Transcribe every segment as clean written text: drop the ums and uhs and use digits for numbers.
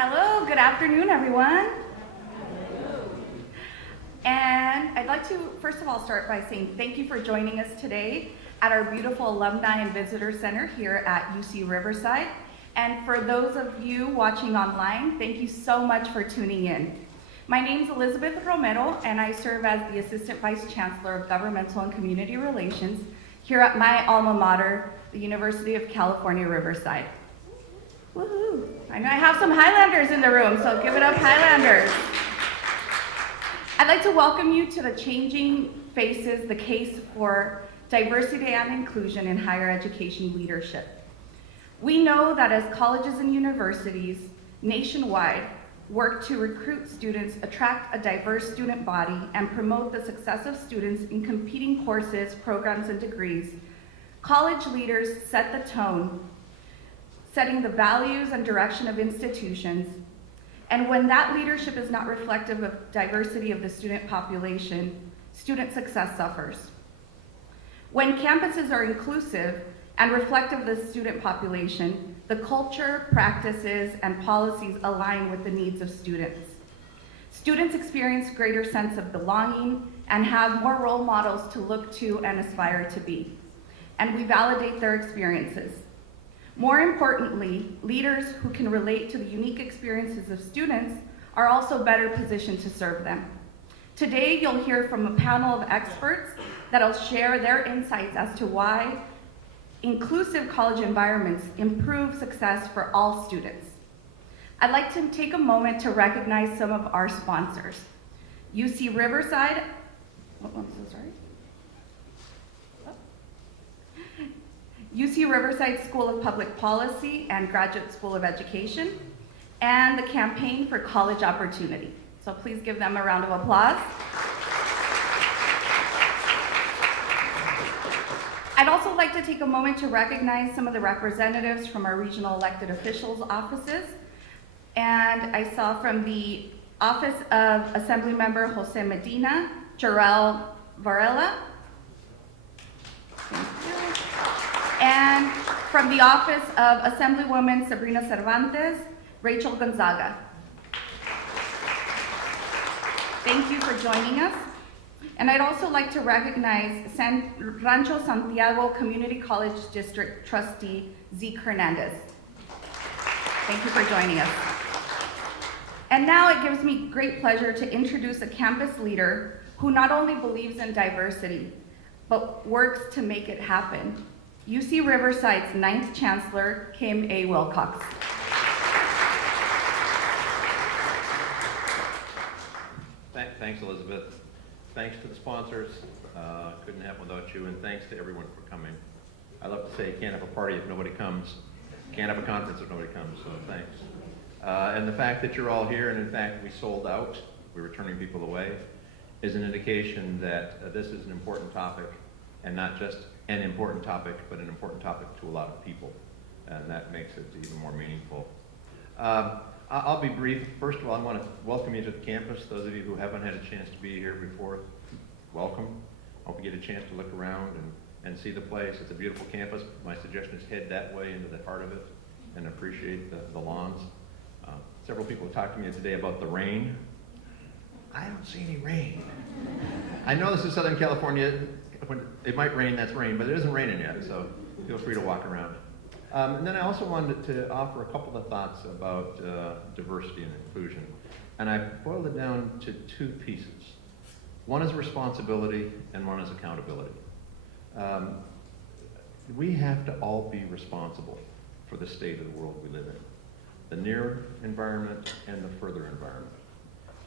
Hello, good afternoon, everyone. And I'd like to, first of all, start by saying thank you for joining us today at our beautiful Alumni and Visitor Center here at UC Riverside. And for those of you watching online, thank you so much for tuning in. My name is Elizabeth Romero, and I serve as the Assistant Vice Chancellor of Governmental and Community Relations here at my alma mater, the University of California, Riverside. Woohoo! I know I have some Highlanders in the room, so give it up, Highlanders. I'd like to welcome you to the Changing Faces, the Case for Diversity and Inclusion in Higher Education Leadership. We know that as colleges and universities nationwide work to recruit students, attract a diverse student body, and promote the success of students in competing courses, programs, and degrees, college leaders set the tone, setting the values and direction of institutions. And when that leadership is not reflective of diversity of the student population, student success suffers. When campuses are inclusive and reflective of the student population, the culture, practices, and policies align with the needs of students. Students experience greater sense of belonging and have more role models to look to and aspire to be. And we validate their experiences. More importantly, leaders who can relate to the unique experiences of students are also better positioned to serve them. Today, you'll hear from a panel of experts that'll share their insights as to why inclusive college environments improve success for all students. I'd like to take a moment to recognize some of our sponsors. UC Riverside, I'm so sorry. UC Riverside School of Public Policy and Graduate School of Education, and the Campaign for College Opportunity. So please give them a round of applause. I'd also like to take a moment to recognize some of the representatives from our regional elected officials' offices. And I saw from the Office of Assemblymember Jose Medina, Jarrell Varela. Thank you. And from the Office of Assemblywoman Sabrina Cervantes, Rachel Gonzaga. Thank you for joining us. And I'd also like to recognize Rancho Santiago Community College District Trustee Zeke Hernandez. Thank you for joining us. And now it gives me great pleasure to introduce a campus leader who not only believes in diversity, but works to make it happen. UC Riverside's 9th Chancellor, Kim A. Wilcox. Thanks, Elizabeth. Thanks to the sponsors. Couldn't happen without you, and thanks to everyone for coming. I love to say you can't have a party if nobody comes. Can't have a conference if nobody comes, so thanks. And the fact that you're all here, and in fact we sold out, we were turning people away, is an indication that this is an important topic, and not just an important topic, but an important topic to a lot of people, and that makes it even more meaningful. I'll be brief. First of all, I want to welcome you to the campus. Those of you who haven't had a chance to be here before, welcome. Hope you get a chance to look around and see the place. It's a beautiful campus. My suggestion is head that way into the heart of it and appreciate the lawns. Several people have talked to me today about the rain. I don't see any rain. I know this is Southern California. When it might rain, that's rain, but it isn't raining yet, so feel free to walk around. And then I also wanted to offer a couple of thoughts about diversity and inclusion. And I boiled it down to two pieces. One is responsibility and one is accountability. We have to all be responsible for the state of the world we live in, the near environment and the further environment.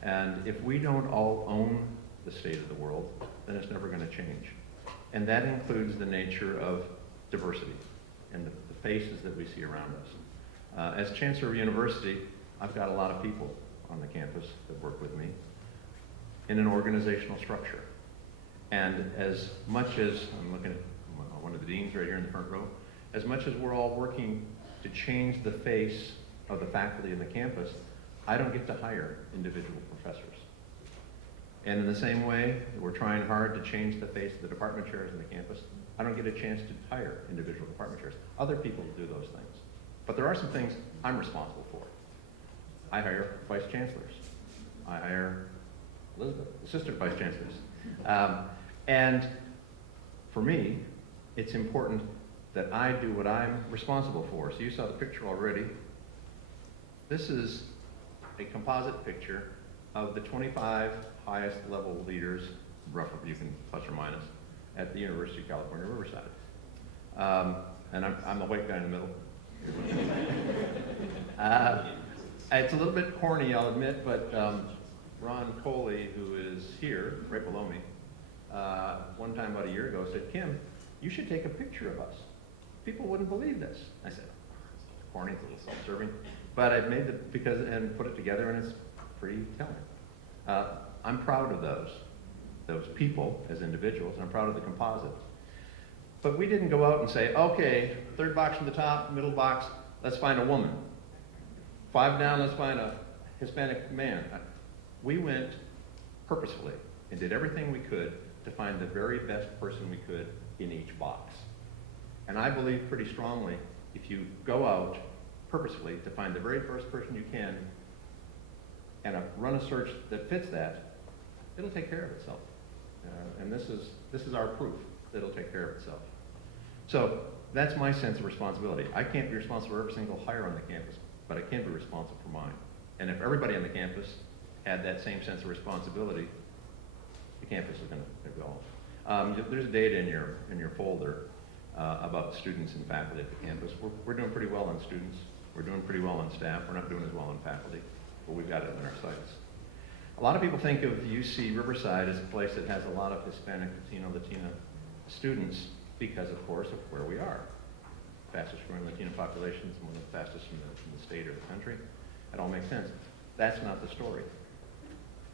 And if we don't all own the state of the world, then it's never going to change. And that includes the nature of diversity and the faces that we see around us. As Chancellor of University, I've got a lot of people on the campus that work with me in an organizational structure. And as much as, I'm looking at one of the deans right here in the front row, as much as we're all working to change the face of the faculty in the campus, I don't get to hire individual professors. And in the same way, we're trying hard to change the face of the department chairs in the campus. I don't get a chance to hire individual department chairs. Other people do those things. But there are some things I'm responsible for. I hire vice chancellors. I hire Elizabeth, assistant vice chancellors. And for me, it's important that I do what I'm responsible for. So you saw the picture already. This is a composite picture of the 25 highest level leaders, roughly, you can plus or minus, at the University of California, Riverside. And I'm the white guy in the middle. It's a little bit corny, I'll admit, but Ron Coley, who is here, right below me, one time about a year ago said, Kim, you should take a picture of us. People wouldn't believe this. I said, it's corny, it's a little self-serving. But I've made and put it together, and it's pretty telling. I'm proud of those people as individuals, and I'm proud of the composites. But we didn't go out and say, okay, third box from the top, middle box, let's find a woman. 5 down, let's find a Hispanic man. We went purposefully and did everything we could to find the very best person we could in each box. And I believe pretty strongly, if you go out purposefully to find the very first person you can and run a search that fits that, it'll take care of itself. And this is our proof that it'll take care of itself. So that's my sense of responsibility. I can't be responsible for every single hire on the campus, but I can be responsible for mine. And if everybody on the campus had that same sense of responsibility, the campus is going to go. There's data in your folder about students and faculty at the campus. We're doing pretty well on students. We're doing pretty well on staff. We're not doing as well on faculty, but we've got it in our sights. A lot of people think of UC Riverside as a place that has a lot of Hispanic, Latina students because, of course, of where we are. Fastest growing Latino populations, one of the fastest in the state or the country. That all makes sense. That's not the story.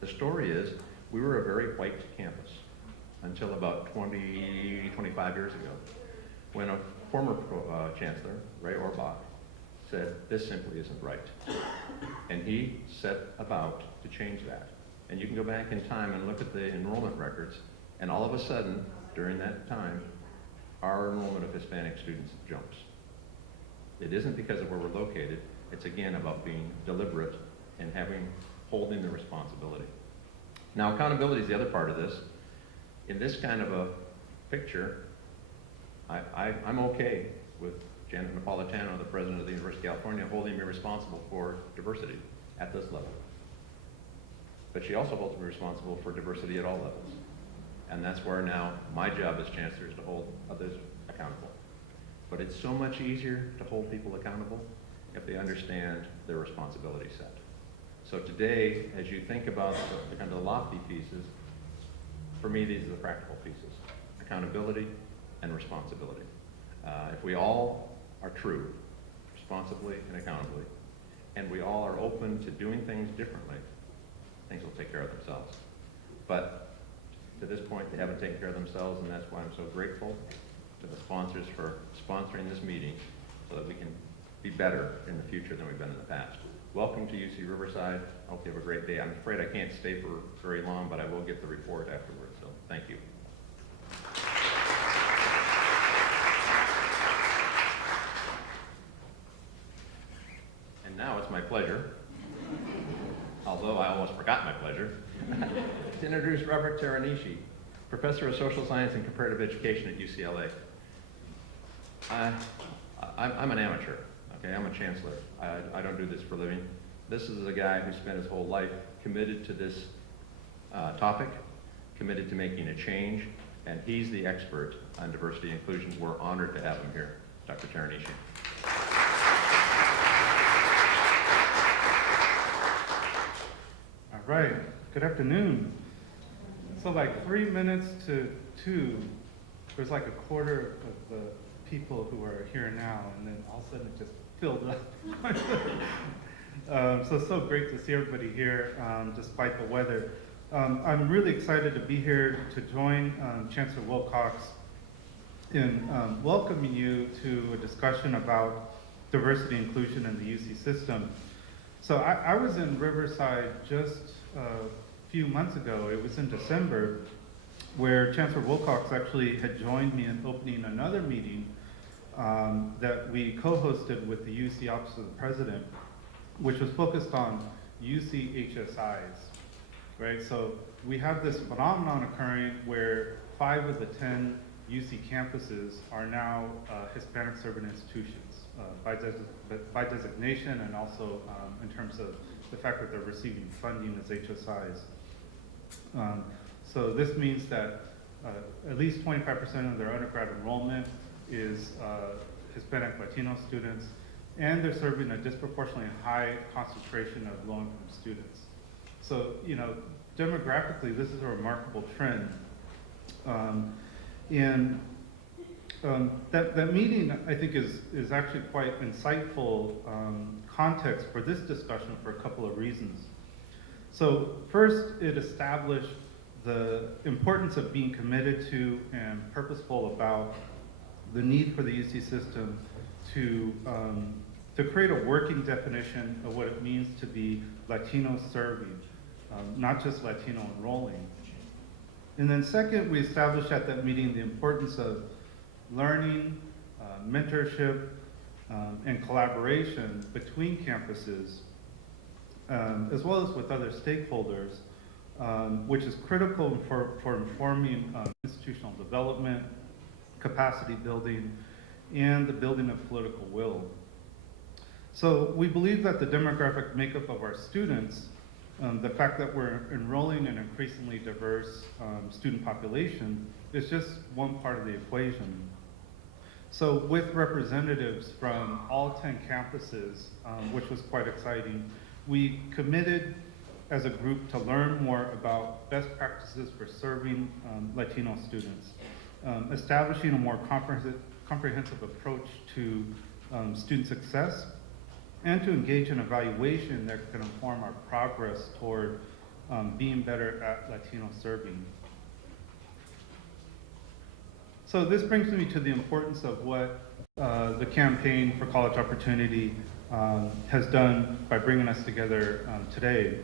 The story is we were a very white campus until about 20, 25 years ago, when a former chancellor, Ray Orbach, said this simply isn't right. And he set about to change that. And you can go back in time and look at the enrollment records, and all of a sudden, during that time, our enrollment of Hispanic students jumps. It isn't because of where we're located. It's again about being deliberate and holding the responsibility. Now, accountability is the other part of this. In this kind of a picture, I'm okay with Janet Napolitano, the president of the University of California, holding me responsible for diversity at this level. But she also holds me responsible for diversity at all levels. And that's where now my job as chancellor is to hold others accountable. But it's so much easier to hold people accountable if they understand their responsibility set. So today, as you think about the kind of the lofty pieces, for me, these are the practical pieces: accountability and responsibility. If we all are true, responsibly and accountably, and we all are open to doing things differently, things will take care of themselves. But to this point, they haven't taken care of themselves, and that's why I'm so grateful to the sponsors for sponsoring this meeting so that we can be better in the future than we've been in the past. Welcome to UC Riverside. I hope you have a great day. I'm afraid I can't stay for very long, but I will get the report afterwards, so thank you. And now it's my pleasure, although I almost forgot my pleasure, to introduce Robert Teranishi, Professor of Social Science and Comparative Education at UCLA. I'm an amateur, okay? I'm a chancellor. I don't do this for a living. This is a guy who spent his whole life committed to this topic, committed to making a change, and he's the expert on diversity and inclusion. We're honored to have him here, Dr. Teranishi. All right, good afternoon. So like 3 minutes to 2, there's like a quarter of the people who are here now, and then all of a sudden it just filled up. So it's so great to see everybody here, despite the weather. I'm really excited to be here to join Chancellor Wilcox in welcoming you to a discussion about diversity and inclusion in the UC system. So I was in Riverside just a few months ago. It was in December, where Chancellor Wilcox actually had joined me in opening another meeting that we co-hosted with the UC Office of the President which was focused on UC HSIs, right? So we have this phenomenon occurring where 5 of the 10 UC campuses are now Hispanic serving institutions by designation, and also in terms of the fact that they're receiving funding as HSIs. So this means that at least 25% of their undergrad enrollment is Hispanic Latino students, and they're serving a disproportionately high concentration of low-income students. So, you know, demographically, this is a remarkable trend. That meeting, I think, is actually quite insightful context for this discussion for a couple of reasons. So first, it established the importance of being committed to and purposeful about the need for the UC system to create a working definition of what it means to be Latino serving, not just Latino enrolling. And then second, we established at that meeting the importance of learning, mentorship, and collaboration between campuses, as well as with other stakeholders, which is critical for informing institutional development, capacity building, and the building of political will. So we believe that the demographic makeup of our students, the fact that we're enrolling an increasingly diverse student population, is just one part of the equation. So with representatives from all 10 campuses, which was quite exciting, we committed as a group to learn more about best practices for serving Latino students, establishing a more comprehensive approach to student success, and to engage in evaluation that can inform our progress toward being better at Latino serving. So this brings me to the importance of what the Campaign for College Opportunity has done by bringing us together today.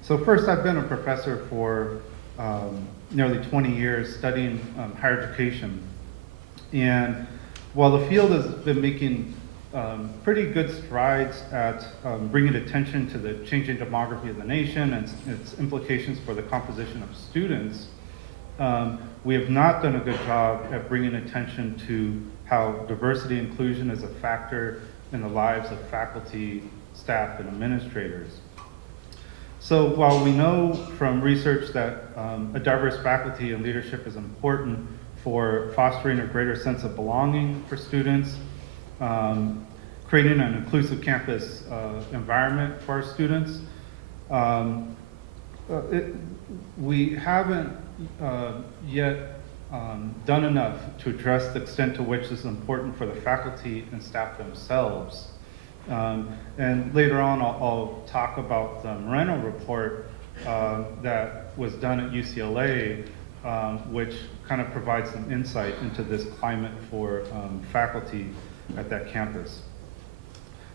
So first, I've been a professor for nearly 20 years studying higher education. And while the field has been making pretty good strides at bringing attention to the changing demography of the nation and its implications for the composition of students, we have not done a good job at bringing attention to how diversity and inclusion is a factor in the lives of faculty, staff, and administrators. So while we know from research that a diverse faculty and leadership is important for fostering a greater sense of belonging for students, creating an inclusive campus environment for our students, we haven't yet done enough to address the extent to which this is important for the faculty and staff themselves. And later on, I'll talk about the Moreno report that was done at UCLA, which kind of provides some insight into this climate for faculty at that campus.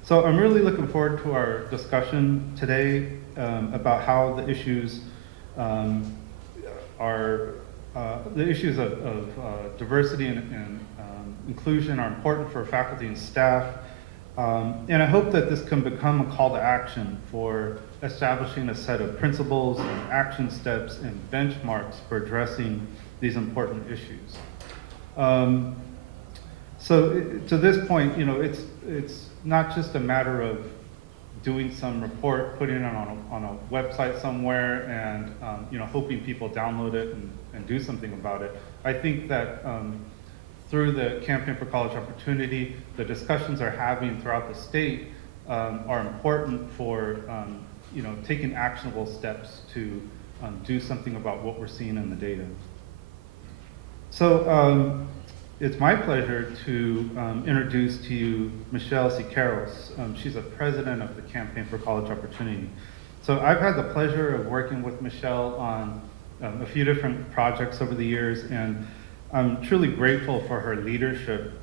So I'm really looking forward to our discussion today about how the issues of diversity and inclusion are important for faculty and staff. And I hope that this can become a call to action for establishing a set of principles and action steps and benchmarks for addressing these important issues. So to this point, you know, it's not just a matter of doing some report, putting it on a website somewhere, and you know, hoping people download it and do something about it. I think that through the Campaign for College Opportunity, the discussions are having throughout the state are important for you know, taking actionable steps to do something about what we're seeing in the data. So it's my pleasure to introduce to you Michelle Siqueiros. She's a president of the Campaign for College Opportunity. So I've had the pleasure of working with Michelle on a few different projects over the years, and I'm truly grateful for her leadership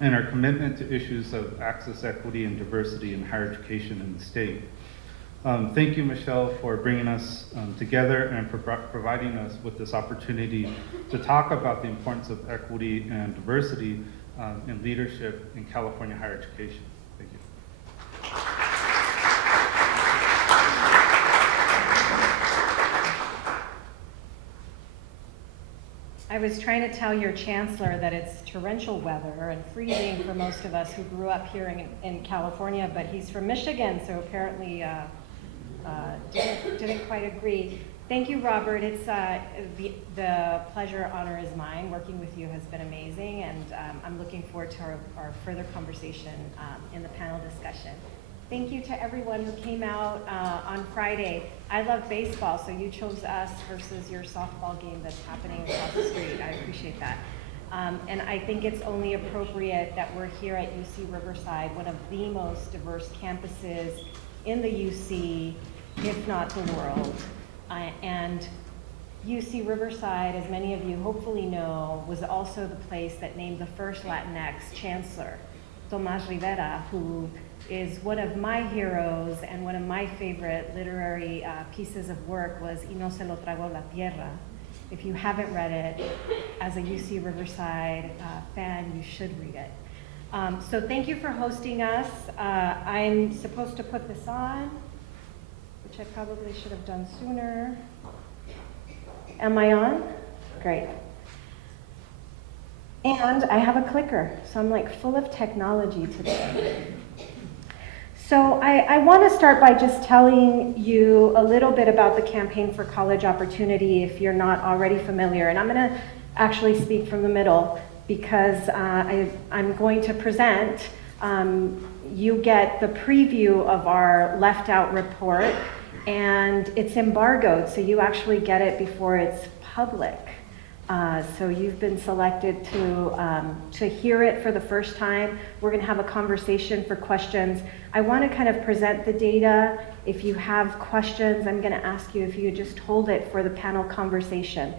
and her commitment to issues of access, equity, and diversity in higher education in the state. Thank you, Michelle, for bringing us together and for providing us with this opportunity to talk about the importance of equity and diversity in leadership in California higher education. Thank you. I was trying to tell your chancellor that it's torrential weather and freezing for most of us who grew up here in California, but he's from Michigan, so apparently didn't quite agree. Thank you, Robert. It's the pleasure, honor is mine. Working with you has been amazing, and I'm looking forward to our further conversation in the panel discussion. Thank you to everyone who came out on Friday. I love baseball, so you chose us versus your softball game that's happening across the street. I appreciate that. And I think it's only appropriate that we're here at UC Riverside, one of the most diverse campuses in the UC, if not the world. And UC Riverside, as many of you hopefully know, was also the place that named the first Latinx chancellor, Tomás Rivera, who is one of my heroes, and one of my favorite literary pieces of work was Y no se lo tragó la tierra. If you haven't read it, as a UC Riverside fan, you should read it. So thank you for hosting us. I'm supposed to put this on, which I probably should have done sooner. Am I on? Great. And I have a clicker, so I'm like full of technology today. So I want to start by just telling you a little bit about the Campaign for College Opportunity if you're not already familiar. And I'm going to actually speak from the middle because I'm going to present. You get the preview of our left out report, and it's embargoed, so you actually get it before it's public. So you've been selected to hear it for the first time. We're going to have a conversation for questions. I want to kind of present the data. If you have questions, I'm going to ask you if you just hold it for the panel conversation.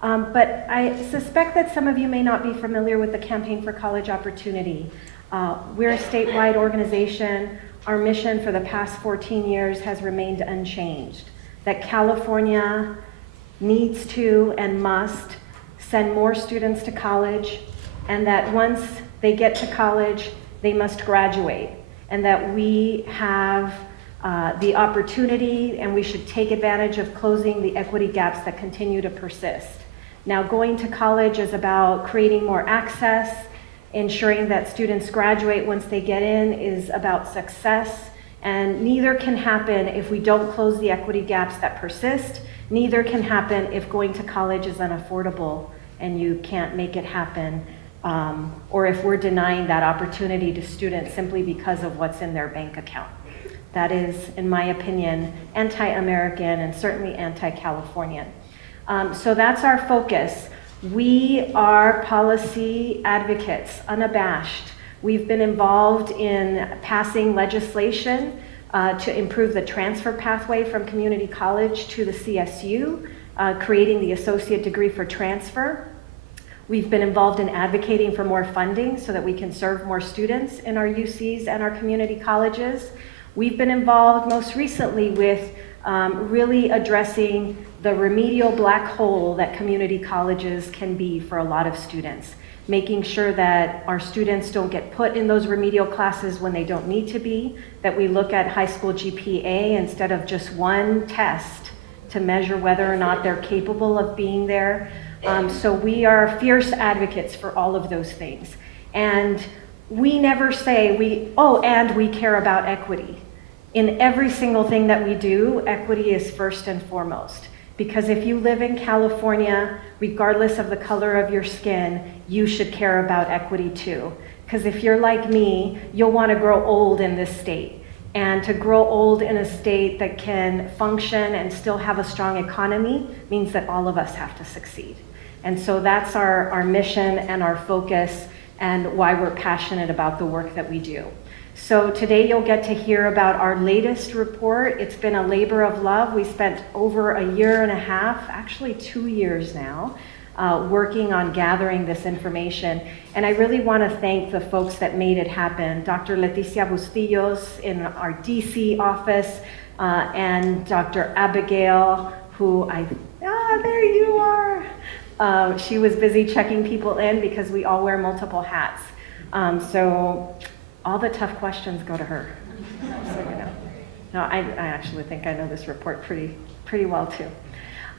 But I suspect that some of you may not be familiar with the Campaign for College Opportunity. We're a statewide organization. Our mission for the past 14 years has remained unchanged, that California needs to and must send more students to college, and that once they get to college, they must graduate, and that we have the opportunity and we should take advantage of closing the equity gaps that continue to persist. Now, going to college is about creating more access. Ensuring that students graduate once they get in is about success, and neither can happen if we don't close the equity gaps that persist. Neither can happen if going to college is unaffordable and you can't make it happen, or if we're denying that opportunity to students simply because of what's in their bank account. That is, in my opinion, anti-American and certainly anti-Californian. So that's our focus. We are policy advocates, unabashed. We've been involved in passing legislation to improve the transfer pathway from community college to the CSU, creating the associate degree for transfer. We've been involved in advocating for more funding so that we can serve more students in our UCs and our community colleges. We've been involved most recently with really addressing the remedial black hole that community colleges can be for a lot of students, making sure that our students don't get put in those remedial classes when they don't need to be, that we look at high school GPA instead of just one test to measure whether or not they're capable of being there. So we are fierce advocates for all of those things. And we never say, and we care about equity. In every single thing that we do, equity is first and foremost. Because if you live in California, regardless of the color of your skin, you should care about equity too. Because if you're like me, you'll want to grow old in this state. And to grow old in a state that can function and still have a strong economy means that all of us have to succeed. And so that's our mission and our focus and why we're passionate about the work that we do. So today you'll get to hear about our latest report. It's been a labor of love. We spent over a year and a half, actually 2 years now, working on gathering this information. And I really want to thank the folks that made it happen. Dr. Leticia Bustillos in our DC office, and Dr. Abigail, who there you are. She was busy checking people in because we all wear multiple hats. So all the tough questions go to her. So, you know. No, I actually think I know this report pretty well too.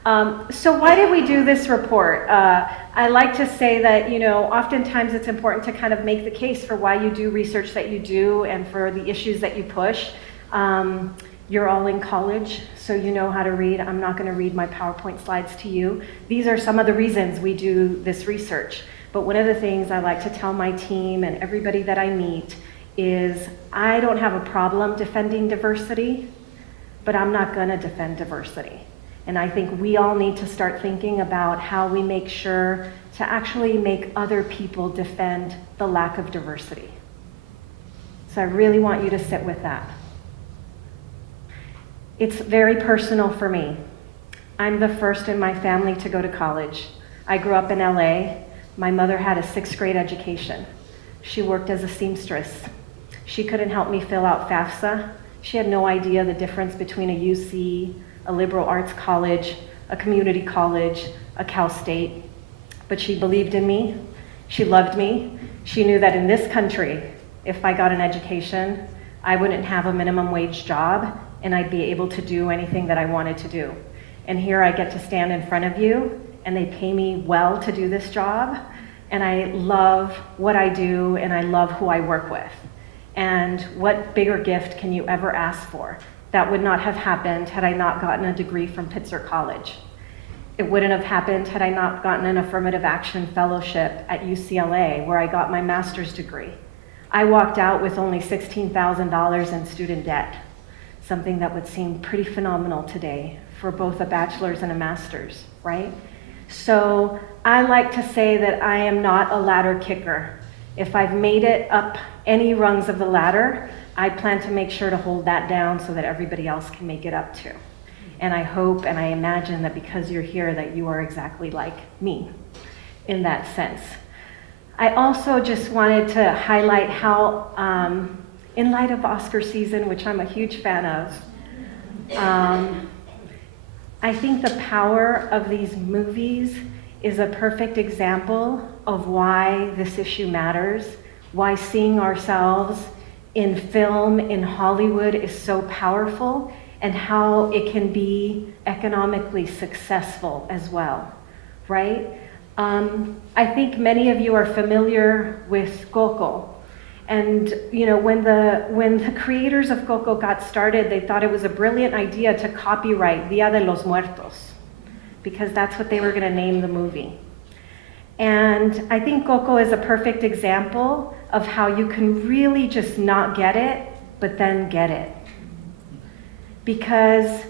So why did we do this report? I like to say that, oftentimes it's important to kind of make the case for why you do research that you do and for the issues that you push. You're all in college, so you know how to read. I'm not going to read my PowerPoint slides to you. These are some of the reasons we do this research. But one of the things I like to tell my team and everybody that I meet is I don't have a problem defending diversity, but I'm not going to defend diversity. And I think we all need to start thinking about how we make sure to actually make other people defend the lack of diversity. So I really want you to sit with that. It's very personal for me. I'm the first in my family to go to college. I grew up in LA. My mother had a 6th grade education. She worked as a seamstress. She couldn't help me fill out FAFSA. She had no idea the difference between a UC, a liberal arts college, a community college, a Cal State. But she believed in me. She loved me. She knew that in this country, if I got an education, I wouldn't have a minimum wage job and I'd be able to do anything that I wanted to do. And here I get to stand in front of you and they pay me well to do this job. And I love what I do and I love who I work with. And what bigger gift can you ever ask for? That would not have happened had I not gotten a degree from Pitzer College. It wouldn't have happened had I not gotten an affirmative action fellowship at UCLA, where I got my master's degree. I walked out with only $16,000 in student debt, something that would seem pretty phenomenal today for both a bachelor's and a master's, right? So I like to say that I am not a ladder kicker. If I've made it up any rungs of the ladder, I plan to make sure to hold that down so that everybody else can make it up too. And I hope and I imagine that because you're here that you are exactly like me in that sense. I also just wanted to highlight how, in light of Oscar season, which I'm a huge fan of, I think the power of these movies is a perfect example of why this issue matters, why seeing ourselves in film, in Hollywood is so powerful, and how it can be economically successful as well, right? I think many of you are familiar with Coco. And when the creators of Coco got started, they thought it was a brilliant idea to copyright Dia de los Muertos, because that's what they were gonna name the movie. And I think Coco is a perfect example of how you can really just not get it, but then get it. Because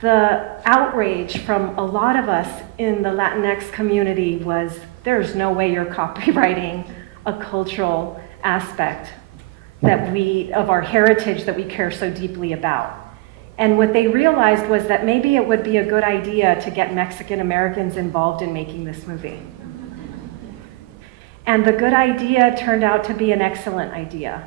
the outrage from a lot of us in the Latinx community was, there's no way you're copyrighting a cultural aspect of our heritage that we care so deeply about. And what they realized was that maybe it would be a good idea to get Mexican Americans involved in making this movie. And the good idea turned out to be an excellent idea,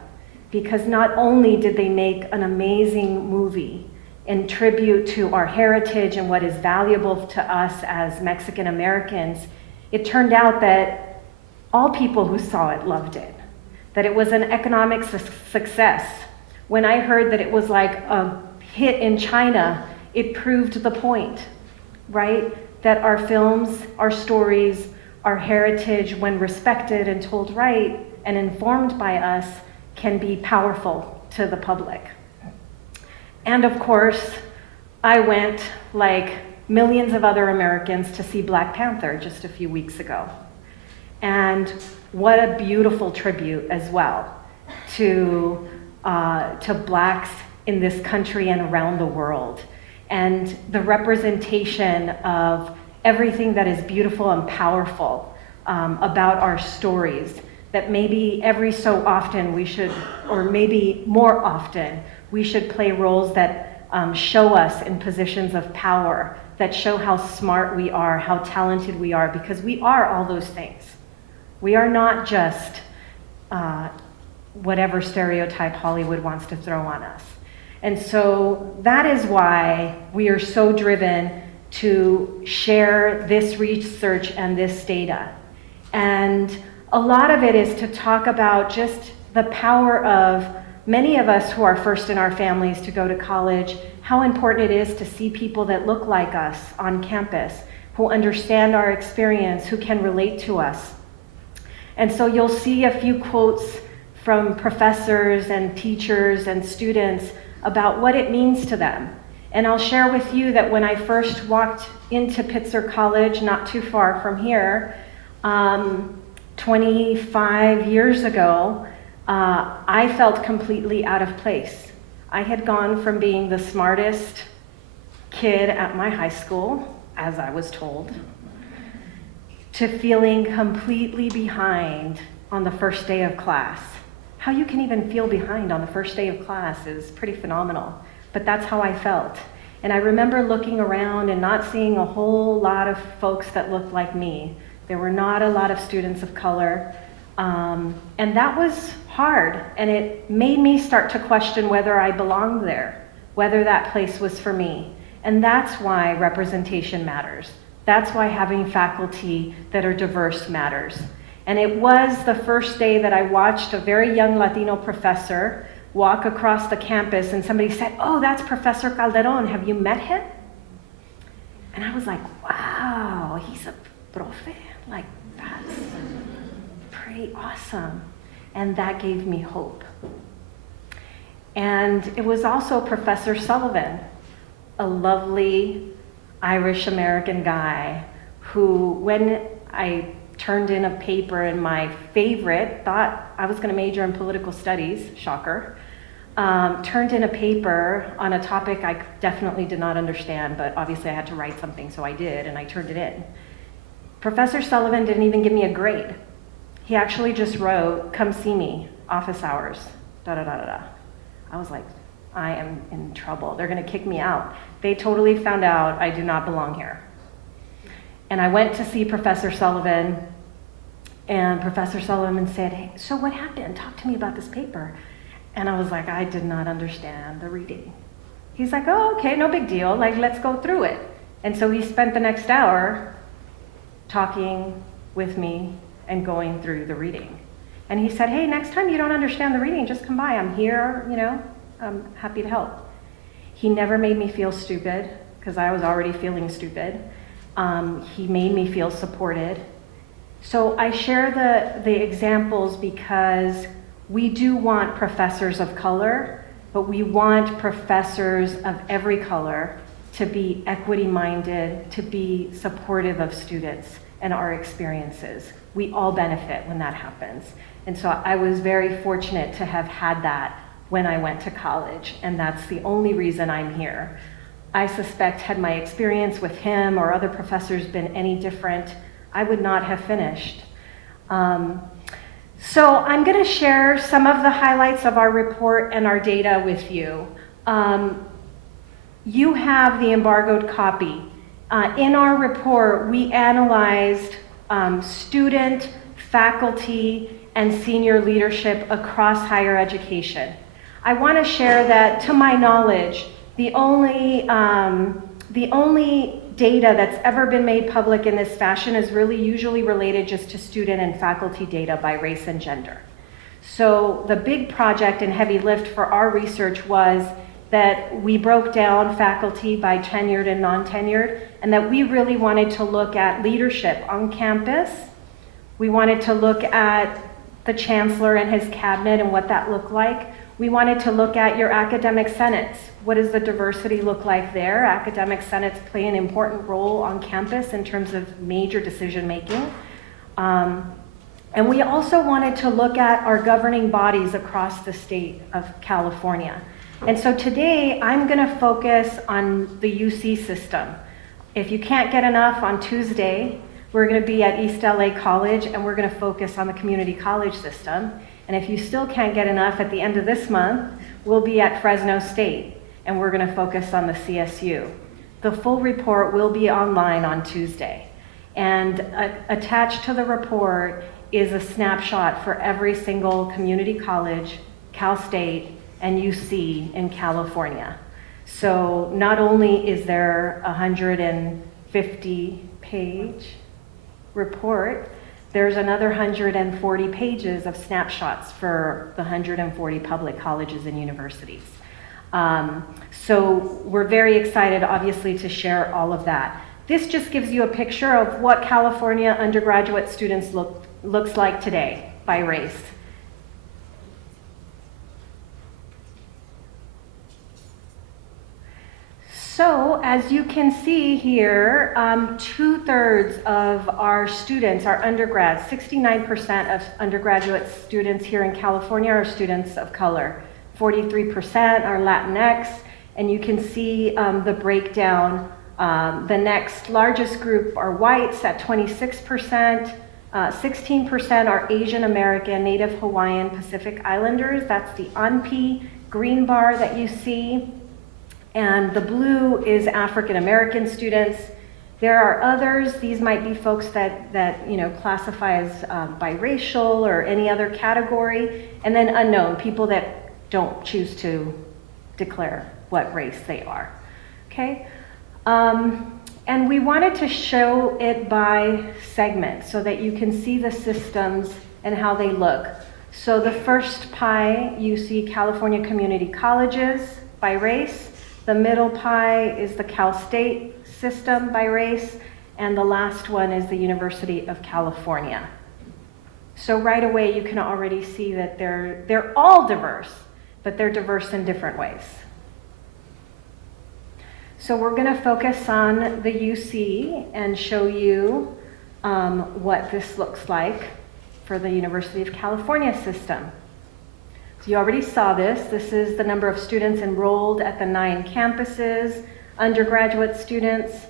because not only did they make an amazing movie in tribute to our heritage and what is valuable to us as Mexican Americans, it turned out that all people who saw it loved it, that it was an economic success. When I heard that it was like a hit in China, it proved the point, right? That our films, our stories, our heritage, when respected and told right and informed by us, can be powerful to the public. And of course, I went, like millions of other Americans, to see Black Panther just a few weeks ago. And what a beautiful tribute as well to Blacks in this country and around the world. And the representation of everything that is beautiful and powerful about our stories, that maybe every so often we should, or maybe more often, we should play roles that show us in positions of power, that show how smart we are, how talented we are, because we are all those things. We are not just whatever stereotype Hollywood wants to throw on us. And so that is why we are so driven to share this research and this data. And a lot of it is to talk about just the power of many of us who are first in our families to go to college, how important it is to see people that look like us on campus, who understand our experience, who can relate to us. And so you'll see a few quotes from professors and teachers and students about what it means to them. And I'll share with you that when I first walked into Pitzer College, not too far from here, 25 years ago, I felt completely out of place. I had gone from being the smartest kid at my high school, as I was told, to feeling completely behind on the first day of class. How you can even feel behind on the first day of class is pretty phenomenal, but that's how I felt. And I remember looking around and not seeing a whole lot of folks that looked like me. There were not a lot of students of color, and that was hard, and it made me start to question whether I belonged there, whether that place was for me. And that's why representation matters. That's why having faculty that are diverse matters. And it was the first day that I watched a very young Latino professor walk across the campus and somebody said, "Oh, that's Professor Calderon, have you met him?" And I was like, wow, he's a profe? Like, that's pretty awesome. And that gave me hope. And it was also Professor Sullivan, a lovely Irish-American guy who, when I turned in a paper in my favorite, thought I was going to major in political studies, shocker, turned in a paper on a topic I definitely did not understand, but obviously I had to write something, so I did, and I turned it in. Professor Sullivan didn't even give me a grade. He actually just wrote, "Come see me, office hours, da-da-da-da-da." I was like, I am in trouble. They're going to kick me out. They totally found out I do not belong here. And I went to see Professor Sullivan, and Professor Sullivan said, "Hey, so what happened? Talk to me about this paper." And I was like, I did not understand the reading. He's like, "Oh, okay, no big deal. Like, let's go through it." And so he spent the next hour talking with me and going through the reading. And he said, "Hey, next time you don't understand the reading, just come by. I'm here, I'm happy to help." He never made me feel stupid, because I was already feeling stupid. He made me feel supported. So I share the examples because we do want professors of color, but we want professors of every color to be equity-minded, to be supportive of students and our experiences. We all benefit when that happens. And so I was very fortunate to have had that when I went to college, and that's the only reason I'm here. I suspect had my experience with him or other professors been any different, I would not have finished. So I'm going to share some of the highlights of our report and our data with you. You have the embargoed copy. In our report, we analyzed student, faculty, and senior leadership across higher education. I want to share that, to my knowledge, the only data that's ever been made public in this fashion is really usually related just to student and faculty data by race and gender. So the big project and heavy lift for our research was that we broke down faculty by tenured and non-tenured, and that we really wanted to look at leadership on campus. We wanted to look at the Chancellor and his cabinet and what that looked like. We wanted to look at your academic senates. What does the diversity look like there? Academic senates play an important role on campus in terms of major decision making. And we also wanted to look at our governing bodies across the state of California. And so today I'm going to focus on the UC system. If you can't get enough, on Tuesday, we're going to be at East LA College, and we're going to focus on the community college system. And if you still can't get enough, at the end of this month, we'll be at Fresno State, and we're going to focus on the CSU. The full report will be online on Tuesday. And attached to the report is a snapshot for every single community college, Cal State, and UC in California. So not only is there a 150-page report, There's another 140 pages of snapshots for the 140 public colleges and universities. So we're very excited, obviously, to share all of that. This just gives you a picture of what California undergraduate students looks like today by race. So, as you can see here, 2/3 of our students are undergrads. 69% of undergraduate students here in California are students of color. 43% are Latinx, and you can see the breakdown. The next largest group are whites at 26%. 16% are Asian American, Native Hawaiian, Pacific Islanders. That's the AANHPI green bar that you see. And the blue is African American students. There are others. These might be folks that classify as biracial or any other category. And then unknown, people that don't choose to declare what race they are. Okay? And we wanted to show it by segment so that you can see the systems and how they look. So the first pie, you see California community colleges by race. The middle pie is the Cal State system by race, and the last one is the University of California. So right away you can already see that they're all diverse, but they're diverse in different ways. So we're going to focus on the UC and show you what this looks like for the University of California system. So you already saw this. This is the number of students enrolled at the 9 campuses, undergraduate students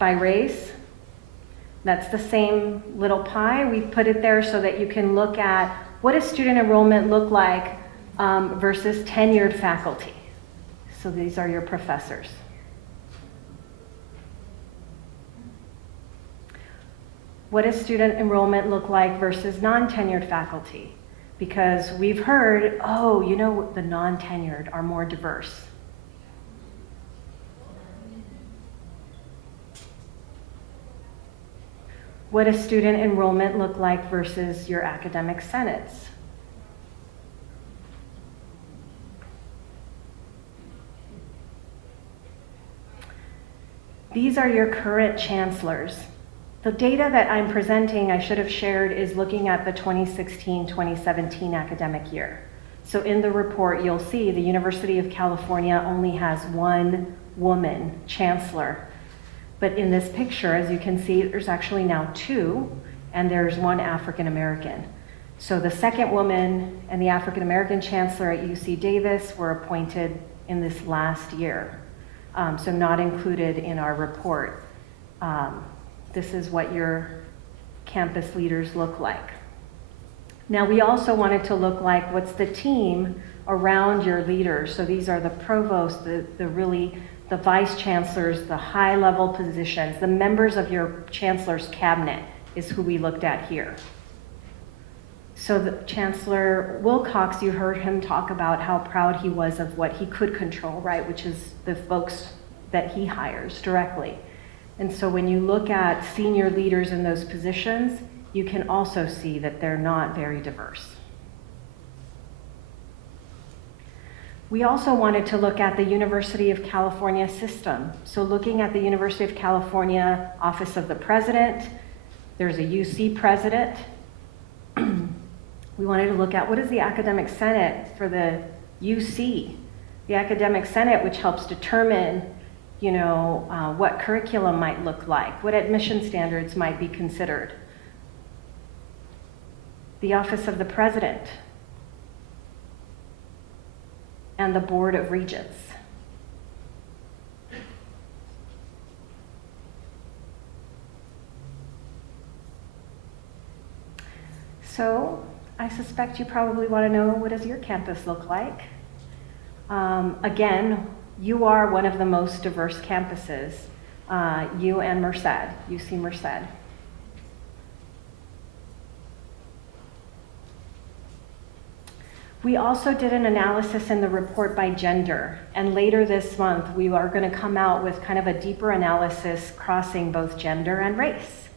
by race. That's the same little pie. We've put it there so that you can look at what does student enrollment look like versus tenured faculty. So these are your professors. What does student enrollment look like versus non-tenured faculty? Because we've heard, the non-tenured are more diverse. What does student enrollment look like versus your academic senates? These are your current chancellors. The data that I'm presenting, I should have shared, is looking at the 2016-2017 academic year. So in the report, you'll see the University of California only has 1 woman chancellor. But in this picture, as you can see, there's actually now 2, and there's 1 African American. So the second woman and the African American chancellor at UC Davis were appointed in this last year. So not included in our report. This is what your campus leaders look like. Now we also wanted to look like what's the team around your leaders. So these are the provosts, the vice chancellors, the high level positions, the members of your chancellor's cabinet is who we looked at here. So the Chancellor Wilcox, you heard him talk about how proud he was of what he could control, right? Which is the folks that he hires directly. And so when you look at senior leaders in those positions, you can also see that they're not very diverse. We also wanted to look at the University of California system. So looking at the University of California Office of the President, there's a UC president. We wanted to look at what is the Academic Senate for the UC. The Academic Senate, which helps determine what curriculum might look like, what admission standards might be considered. The Office of the President and the Board of Regents. So I suspect you probably want to know, what does your campus look like? Again, you are one of the most diverse campuses, you and Merced, UC Merced. We also did an analysis in the report by gender, and later this month we are going to come out with kind of a deeper analysis crossing both gender and race.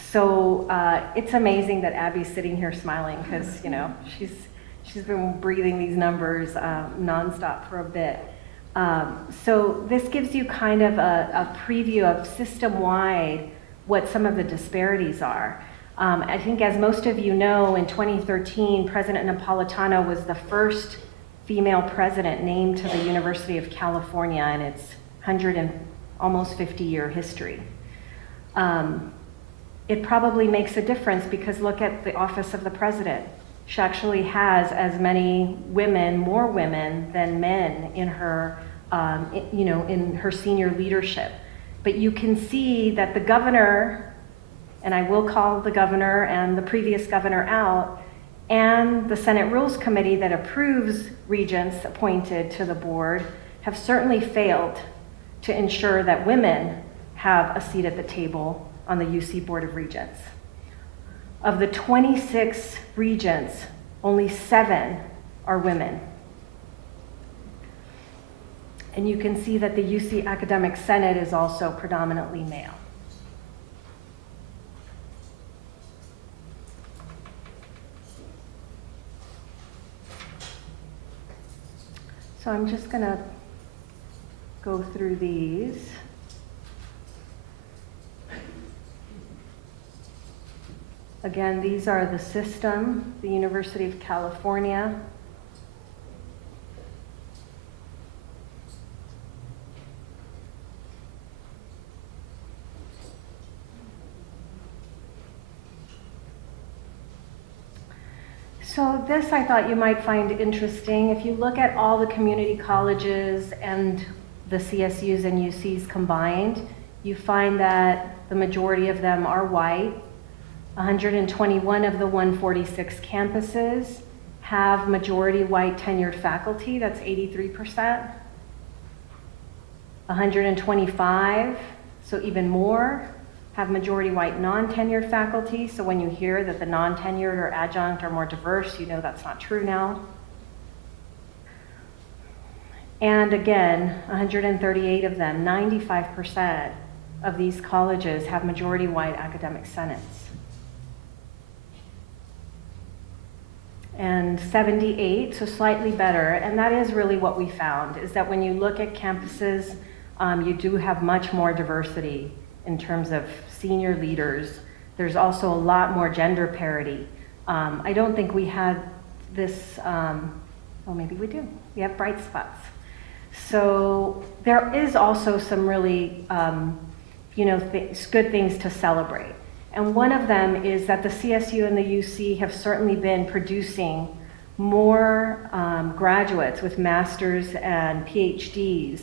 So it's amazing that Abby's sitting here smiling because, you know, she's been breathing these numbers nonstop for a bit. So this gives you kind of a preview of system-wide what some of the disparities are. I think as most of you know, in 2013, President Napolitano was the first female president named to the University of California in its 150-year history. It probably makes a difference because look at the office of the president. She actually has as many women, more women than men in her, you know, in her senior leadership. But you can see that the governor, and I will call the governor and the previous governor out, and the Senate Rules Committee that approves regents appointed to the board have certainly failed to ensure that women have a seat at the table on the UC Board of Regents. Of the 26 regents, only 7 are women. And you can see that the UC Academic Senate is also predominantly male. So I'm just going to go through these. Again, these are the system, the University of California. So this I thought you might find interesting. If you look at all the community colleges and the CSUs and UCs combined, you find that the majority of them are white. 121 of the 146 campuses have majority white tenured faculty, that's 83%. 125, so even more, have majority white non-tenured faculty. So when you hear that the non-tenured or adjunct are more diverse, you know that's not true now. And again, 138 of them, 95% of these colleges have majority white academic senates. And 78, so slightly better, and that is really what we found, is that when you look at campuses, you do have much more diversity in terms of senior leaders. There's also a lot more gender parity. I don't think we had this, well maybe we do, we have bright spots. So there is also some really, you know, good things to celebrate. And one of them is that the CSU and the UC have certainly been producing more graduates with masters and PhDs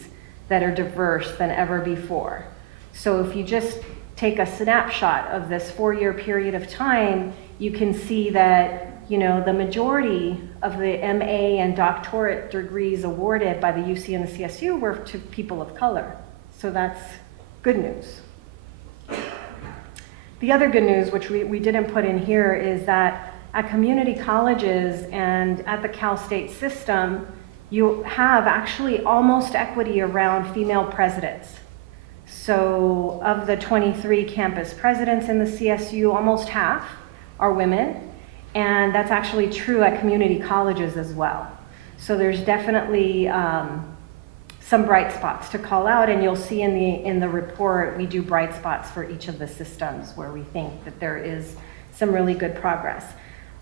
that are diverse than ever before. So if you just take a snapshot of this 4-year period of time, you can see that, you know, the majority of the MA and doctorate degrees awarded by the UC and the CSU were to people of color. So that's good news. The other good news, which we didn't put in here, is that at community colleges and at the Cal State system, you have actually almost equity around female presidents. So of the 23 campus presidents in the CSU, almost half are women, and that's actually true at community colleges as well. So there's definitely some bright spots to call out, and you'll see in the report we do bright spots for each of the systems where we think that there is some really good progress.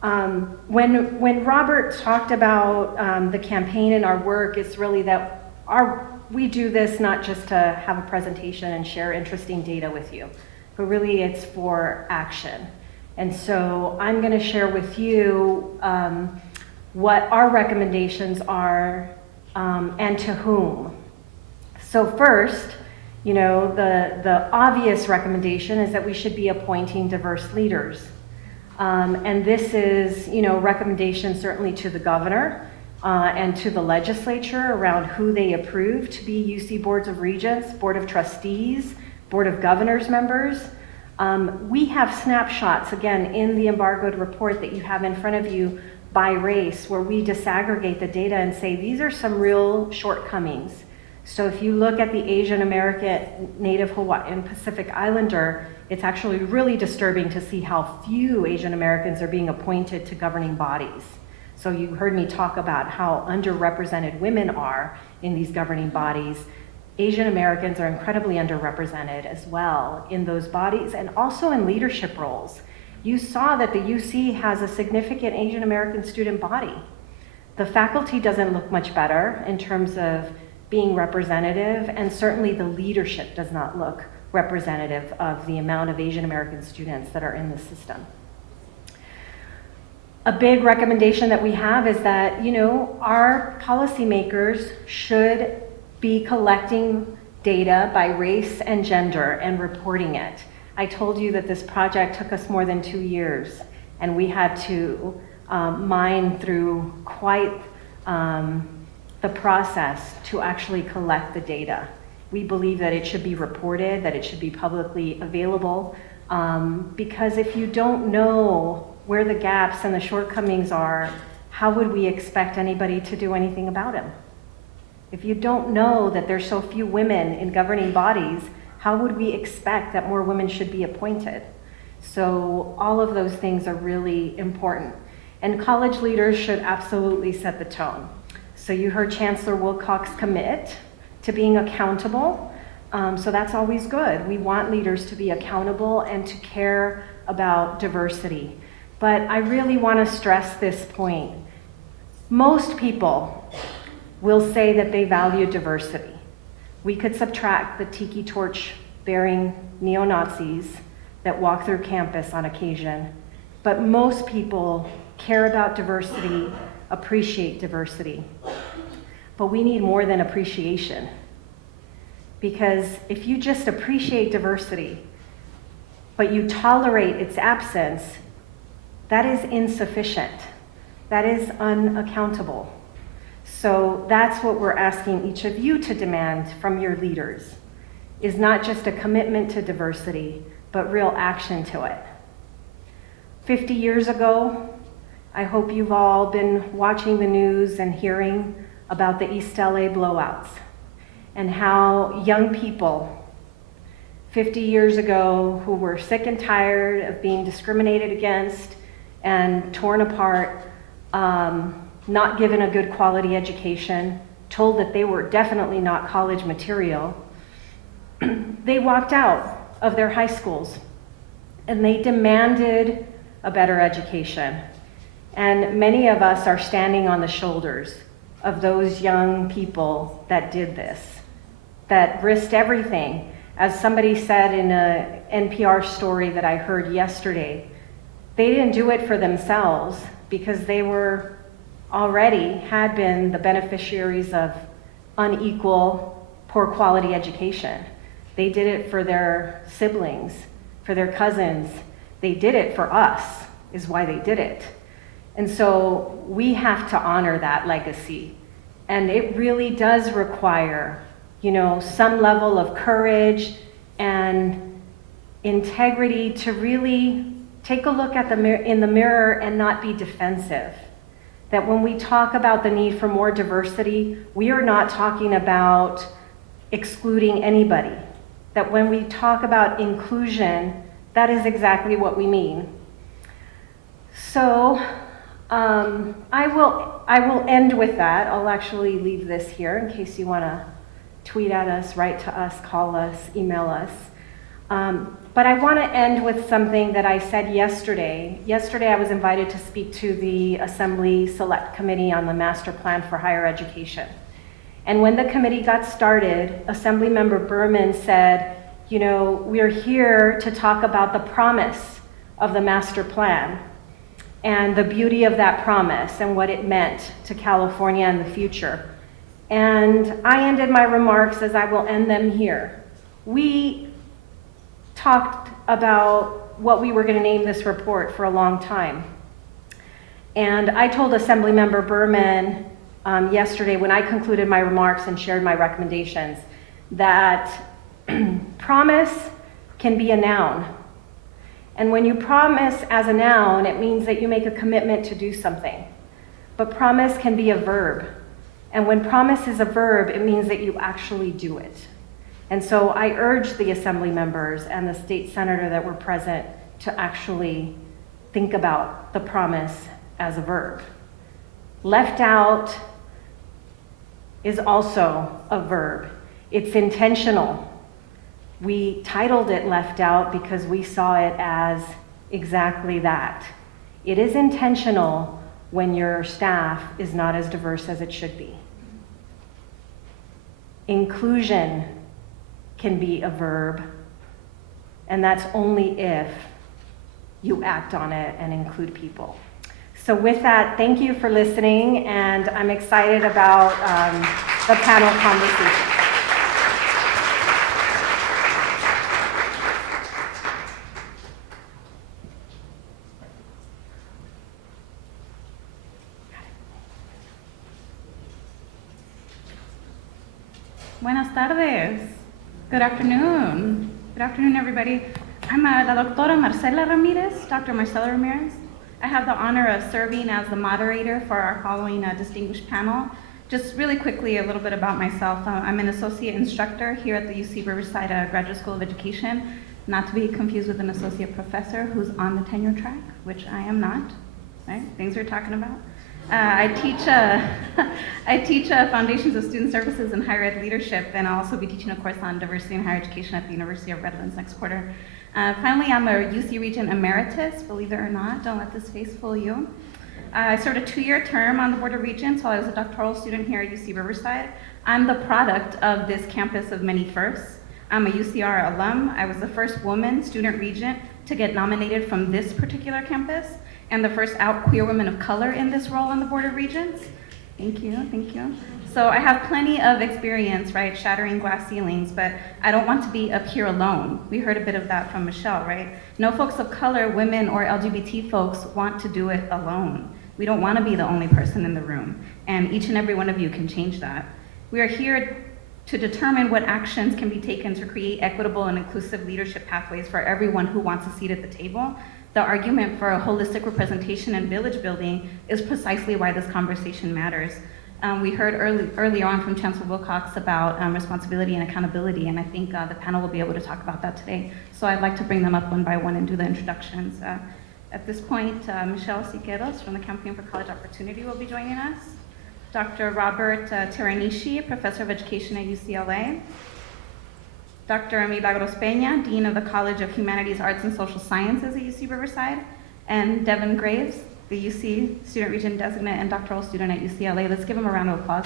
When Robert talked about the campaign and our work, it's really that we do this not just to have a presentation and share interesting data with you, but really it's for action. And so I'm going to share with you what our recommendations are and to whom. So first, you know, the obvious recommendation is that we should be appointing diverse leaders. And this is, you know, recommendation certainly to the governor and to the legislature around who they approve to be UC Boards of Regents, Board of Trustees, Board of Governors members. We have snapshots, again, in the embargoed report that you have in front of you by race, where we disaggregate the data and say, these are some real shortcomings So if you look at the Asian American, Native Hawaiian Pacific Islander, it's actually really disturbing to see how few Asian Americans are being appointed to governing bodies. So you heard me talk about how underrepresented women are in these governing bodies. Asian Americans are incredibly underrepresented as well in those bodies and also in leadership roles. You saw that the UC has a significant Asian American student body. The faculty doesn't look much better in terms of being representative, and certainly the leadership does not look representative of the amount of Asian American students that are in the system. A big recommendation that we have is that, our policymakers should be collecting data by race and gender and reporting it. I told you that this project took us more than 2 years, and we had to mine through quite the process to actually collect the data. We believe that it should be reported, that it should be publicly available, because if you don't know where the gaps and the shortcomings are, how would we expect anybody to do anything about them? If you don't know that there's so few women in governing bodies, how would we expect that more women should be appointed? So all of those things are really important. And college leaders should absolutely set the tone. So you heard Chancellor Wilcox commit to being accountable. So that's always good. We want leaders to be accountable and to care about diversity. But I really want to stress this point. Most people will say that they value diversity. We could subtract the tiki torch bearing neo-Nazis that walk through campus on occasion, but most people care about diversity, appreciate diversity. But we need more than appreciation. Because if you just appreciate diversity, but you tolerate its absence, that is insufficient. That is unaccountable. So that's what we're asking each of you to demand from your leaders, is not just a commitment to diversity, but real action to it. 50 years ago, I hope you've all been watching the news and hearing about the East LA blowouts and how young people 50 years ago who were sick and tired of being discriminated against and torn apart, not given a good quality education, told that they were definitely not college material, they walked out of their high schools and they demanded a better education. And many of us are standing on the shoulders of those young people that did this, that risked everything. As somebody said in a NPR story that I heard yesterday, they didn't do it for themselves because they were already had been the beneficiaries of unequal, poor quality education. They did it for their siblings, for their cousins. They did it for us, is why they did it. And so we have to honor that legacy. And it really does require, some level of courage and integrity to really take a look at in the mirror and not be defensive. That when we talk about the need for more diversity, we are not talking about excluding anybody. That when we talk about inclusion, that is exactly what we mean. So I will end with that. I'll actually leave this here in case you want to tweet at us, write to us, call us, email us. But I want to end with something that I said yesterday. Yesterday I was invited to speak to the Assembly Select Committee on the Master Plan for Higher Education. And when the committee got started, Assemblymember Berman said, we're here to talk about the promise of the master plan and the beauty of that promise and what it meant to California in the future. And I ended my remarks as I will end them here. We talked about what we were going to name this report for a long time. And I told Assemblymember Berman yesterday when I concluded my remarks and shared my recommendations that promise can be a noun. And when you promise as a noun, it means that you make a commitment to do something. But promise can be a verb. And when promise is a verb, it means that you actually do it. And so I urge the assembly members and the state senator that were present to actually think about the promise as a verb. Left out is also a verb. It's intentional. We titled it Left Out because we saw it as exactly that. It is intentional when your staff is not as diverse as it should be. Inclusion can be a verb, and that's only if you act on it and include people. So with that, thank you for listening, and I'm excited about the panel conversation. Buenas tardes. Good afternoon. Good afternoon, everybody. I'm la doctora Marcela Ramirez, Dr. Marcela Ramirez. I have the honor of serving as the moderator for our following distinguished panel. Just really quickly, a little bit about myself. I'm an associate instructor here at the UC Riverside Graduate School of Education, not to be confused with an associate professor who's on the tenure track, which I am not, right? Things we're talking about. I teach Foundations of Student Services and Higher Ed Leadership, and I'll also be teaching a course on diversity in higher education at the University of Redlands next quarter. Finally, I'm a UC Regent Emeritus, believe it or not, don't let this face fool you. I served a 2-year term on the Board of Regents while I was a doctoral student here at UC Riverside. I'm the product of this campus of many firsts. I'm a UCR alum. I was the first woman student regent to get nominated from this particular campus, and the first out queer woman of color in this role on the Board of Regents. Thank you, thank you. So I have plenty of experience, right, shattering glass ceilings, but I don't want to be up here alone. We heard a bit of that from Michelle, right? No folks of color, women, or LGBT folks want to do it alone. We don't want to be the only person in the room, and each and every one of you can change that. We are here to determine what actions can be taken to create equitable and inclusive leadership pathways for everyone who wants a seat at the table. The argument for a holistic representation and village building is precisely why this conversation matters. We heard earlier on from Chancellor Wilcox about responsibility and accountability, and I think the panel will be able to talk about that today. So I'd like to bring them up one by one and do the introductions. At this point, Michelle Siqueiros from the Campaign for College Opportunity will be joining us. Dr. Robert Teranishi, Professor of Education at UCLA. Dr. Milagros Peña, Dean of the College of Humanities, Arts, and Social Sciences at UC Riverside. And Devin Graves, the UC Student Regent Designate and Doctoral Student at UCLA. Let's give him a round of applause.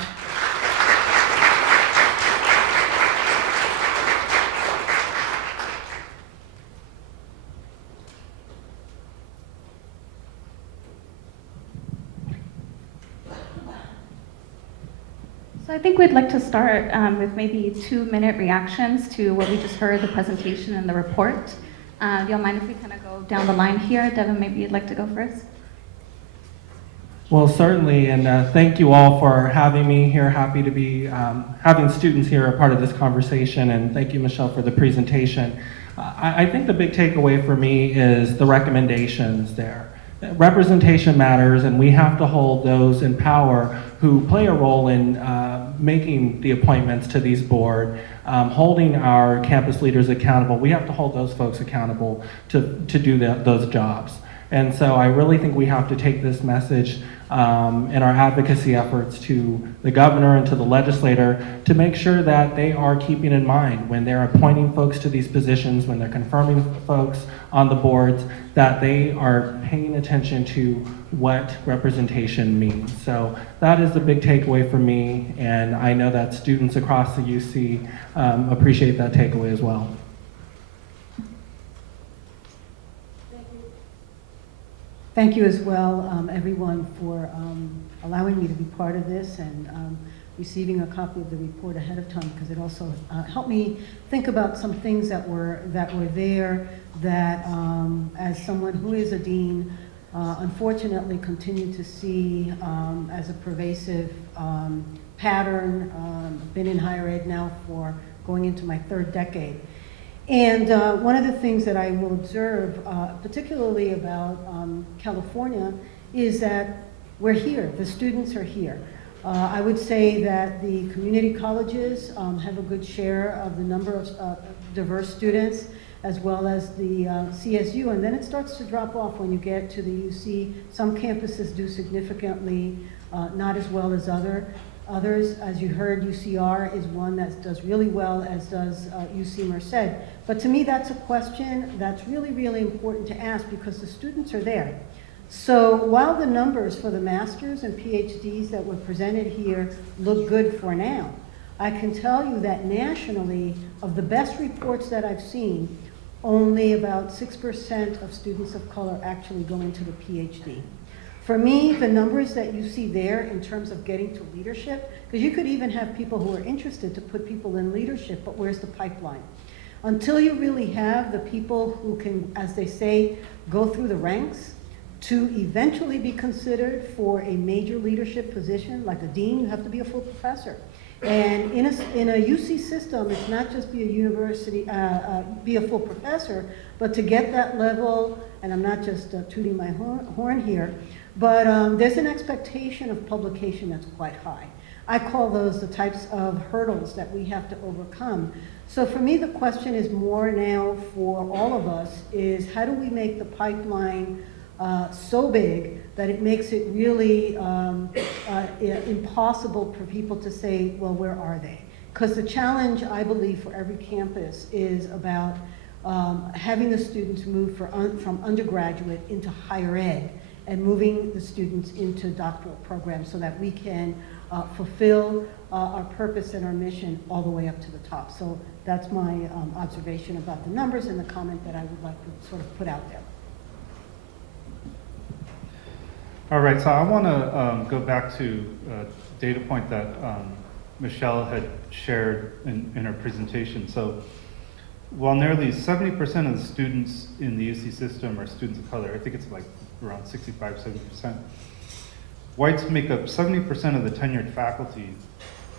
So I think we'd like to start with maybe 2-minute reactions to what we just heard, the presentation and the report. Do y'all mind if we kind of go down the line here? Devin, maybe you'd like to go first? Well, certainly, and thank you all for having me here. Happy to be having students here a part of this conversation, and thank you, Michelle, for the presentation. I think the big takeaway for me is the recommendations there. Representation matters, and we have to hold those in power who play a role in making the appointments to these boards, holding our campus leaders accountable. We have to hold those folks accountable to do those jobs. And so I really think we have to take this message in our advocacy efforts to the governor and to the legislator to make sure that they are keeping in mind when they're appointing folks to these positions, when they're confirming folks on the boards, that they are paying attention to what representation means. So that is the big takeaway for me, and I know that students across the UC appreciate that takeaway as well. Thank you as well, everyone, for allowing me to be part of this and receiving a copy of the report ahead of time, because it also helped me think about some things that were there that, as someone who is a dean, unfortunately continue to see as a pervasive pattern. Been in higher ed now for going into my 3rd decade. And one of the things that I will observe, particularly about California, is that we're here, the students are here. I would say that the community colleges have a good share of the number of diverse students, as well as the CSU, and then it starts to drop off when you get to the UC. Some campuses do significantly not as well as others. As you heard, UCR is one that does really well, as does UC Merced. But to me, that's a question that's really, really important to ask because the students are there. So while the numbers for the masters and PhDs that were presented here look good for now, I can tell you that nationally, of the best reports that I've seen, only about 6% of students of color actually go into the PhD. For me, the numbers that you see there in terms of getting to leadership, because you could even have people who are interested to put people in leadership, but where's the pipeline? Until you really have the people who can, as they say, go through the ranks to eventually be considered for a major leadership position, like a dean, you have to be a full professor. And in a UC system, it's not just be a university, be a full professor, but to get that level, and I'm not just tooting my horn here, but there's an expectation of publication that's quite high. I call those the types of hurdles that we have to overcome. So for me, the question is more now for all of us is how do we make the pipeline so big that it makes it really impossible for people to say, well, where are they? Because the challenge, I believe, for every campus is about having the students move from undergraduate into higher ed and moving the students into doctoral programs so that we can fulfill our purpose and our mission all the way up to the top. So that's my observation about the numbers and the comment that I would like to sort of put out there. All right, so I want to go back to a data point that Michelle had shared in her presentation. So while nearly 70% of the students in the UC system are students of color, I think it's like around 65, 70%. Whites make up 70% of the tenured faculty,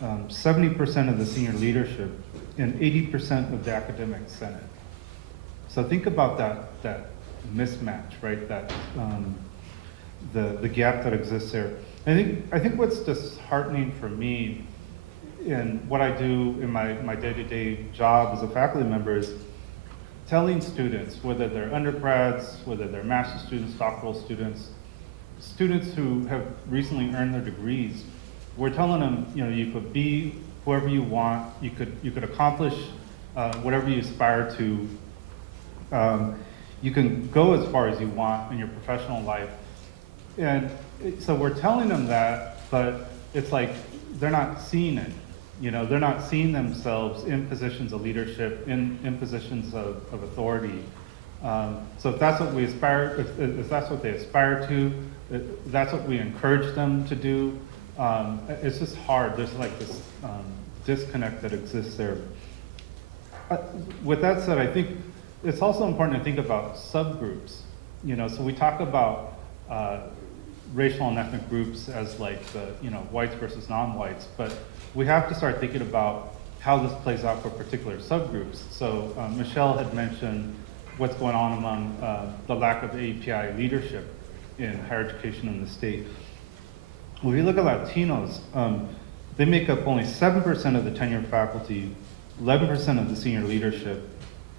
70% of the senior leadership, and 80% of the academic senate. So think about that mismatch, right? That the gap that exists there. I think what's disheartening for me in what I do in my day-to-day job as a faculty member is telling students, whether they're undergrads, whether they're master's students, doctoral students, students who have recently earned their degrees, we're telling them, you could be whoever you want, you could accomplish whatever you aspire to. You can go as far as you want in your professional life. And so we're telling them that, but it's like they're not seeing it. They're not seeing themselves in positions of leadership, in positions of authority. So if that's what we aspire, if that's what they aspire to, that's what we encourage them to do. It's just hard. There's like this disconnect that exists there. With that said, I think it's also important to think about subgroups. So we talk about racial and ethnic groups as like the whites versus non-whites, but we have to start thinking about how this plays out for particular subgroups. So Michelle had mentioned what's going on among the lack of AAPI leadership in higher education in the state. Well, if you look at Latinos, they make up only 7% of the tenured faculty, 11% of the senior leadership,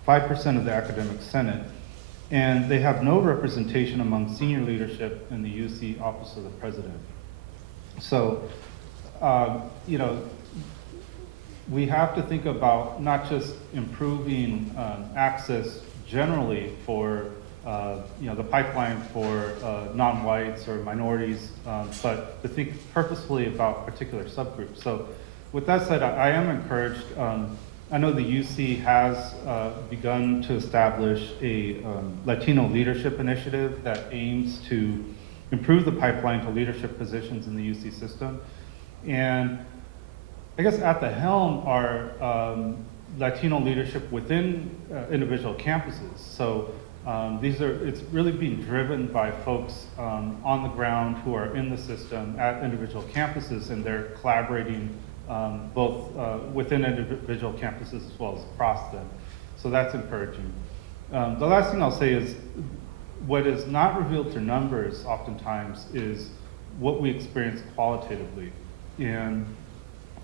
5% of the academic senate, and they have no representation among senior leadership in the UC Office of the President. So, we have to think about not just improving access generally for, the pipeline for non-whites or minorities, but to think purposefully about particular subgroups. So, with that said, I am encouraged. I know the UC has begun to establish a Latino leadership initiative that aims to improve the pipeline to leadership positions in the UC system. And I guess at the helm are Latino leadership within individual campuses. So it's really being driven by folks on the ground who are in the system at individual campuses, and they're collaborating both within individual campuses as well as across them. So that's encouraging. The last thing I'll say is what is not revealed through numbers oftentimes is what we experience qualitatively. And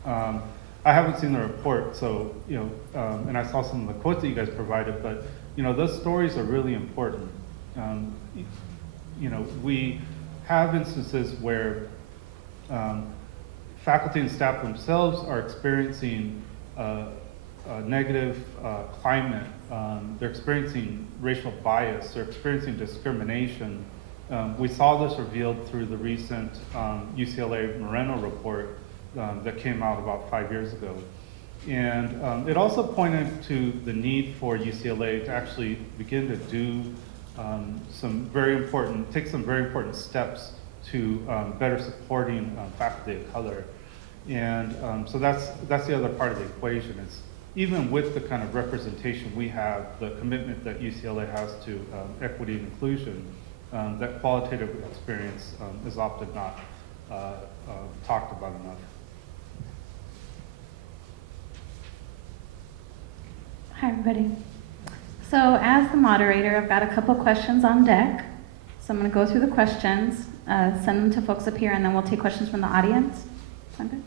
I haven't seen the report, so, and I saw some of the quotes that you guys provided, but, those stories are really important. We have instances where faculty and staff themselves are experiencing a negative climate. They're experiencing racial bias. They're experiencing discrimination. We saw this revealed through the recent UCLA Moreno report that came out about 5 years ago. And it also pointed to the need for UCLA to actually begin to do take some very important steps to better supporting faculty of color. And so that's the other part of the equation. It's even with the kind of representation we have, the commitment that UCLA has to equity and inclusion, that qualitative experience is often not talked about enough. Hi, everybody. So as the moderator, I've got a couple questions on deck. So I'm going to go through the questions, send them to folks up here, and then we'll take questions from the audience. Sound good?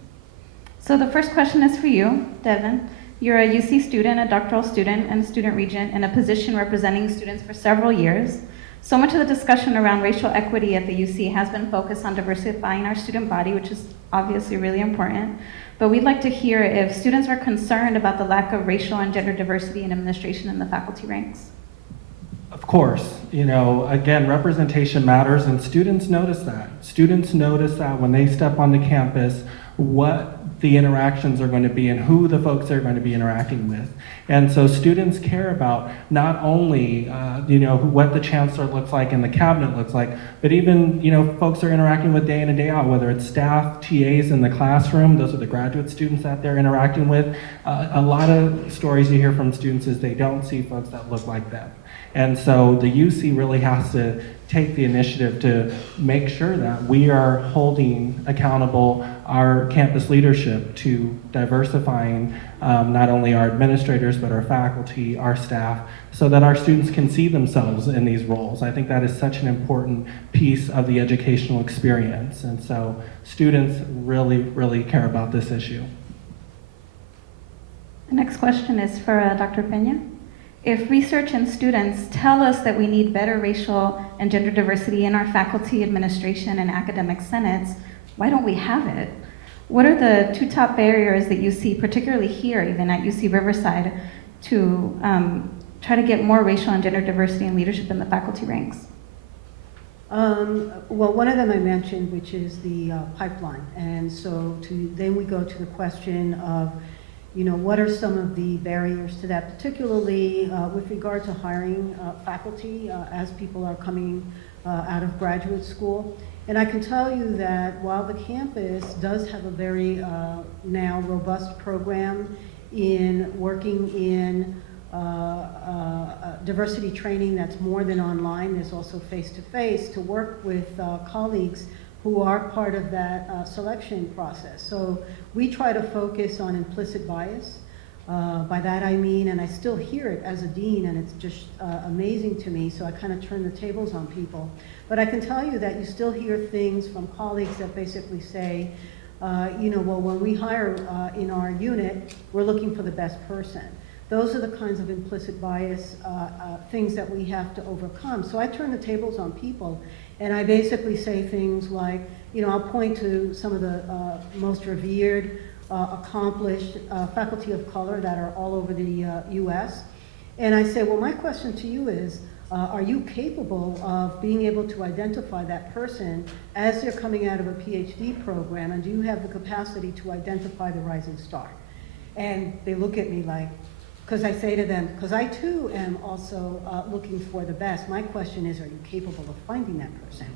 So the first question is for you, Devin. You're a UC student, a doctoral student, and a student regent in a position representing students for several years. So much of the discussion around racial equity at the UC has been focused on diversifying our student body, which is obviously really important. But we'd like to hear if students are concerned about the lack of racial and gender diversity in administration in the faculty ranks. Of course, again, representation matters, and students notice that. Students notice that when they step onto campus, what the interactions are going to be and who the folks they're going to be interacting with. And so students care about not only, what the chancellor looks like and the cabinet looks like, but even, folks they're interacting with day in and day out, whether it's staff, TAs in the classroom, those are the graduate students that they're interacting with. A lot of stories you hear from students is they don't see folks that look like them. And so the UC really has to take the initiative to make sure that we are holding accountable our campus leadership to diversifying not only our administrators, but our faculty, our staff, so that our students can see themselves in these roles. I think that is such an important piece of the educational experience. And so students really, really care about this issue. The next question is for Dr. Pena. If research and students tell us that we need better racial and gender diversity in our faculty, administration, and academic senates, why don't we have it? What are the two top barriers that you see, particularly here, even at UC Riverside, to try to get more racial and gender diversity and leadership in the faculty ranks? Well, one of them I mentioned, which is the pipeline. And so then we go to the question of, what are some of the barriers to that, particularly with regard to hiring faculty as people are coming out of graduate school. And I can tell you that while the campus does have a very now robust program in working in diversity training that's more than online, there's also face-to-face to work with colleagues who are part of that selection process. So we try to focus on implicit bias. By that I mean, and I still hear it as a dean, and it's just amazing to me, so I kind of turn the tables on people. But I can tell you that you still hear things from colleagues that basically say, well, when we hire in our unit, we're looking for the best person. Those are the kinds of implicit bias things that we have to overcome. So I turn the tables on people, and I basically say things like, I'll point to some of the most revered, accomplished faculty of color that are all over the US. And I say, well, my question to you is, are you capable of being able to identify that person as they're coming out of a PhD program, and do you have the capacity to identify the rising star? And they look at me like, because I say to them, because I too am also looking for the best. My question is, are you capable of finding that person?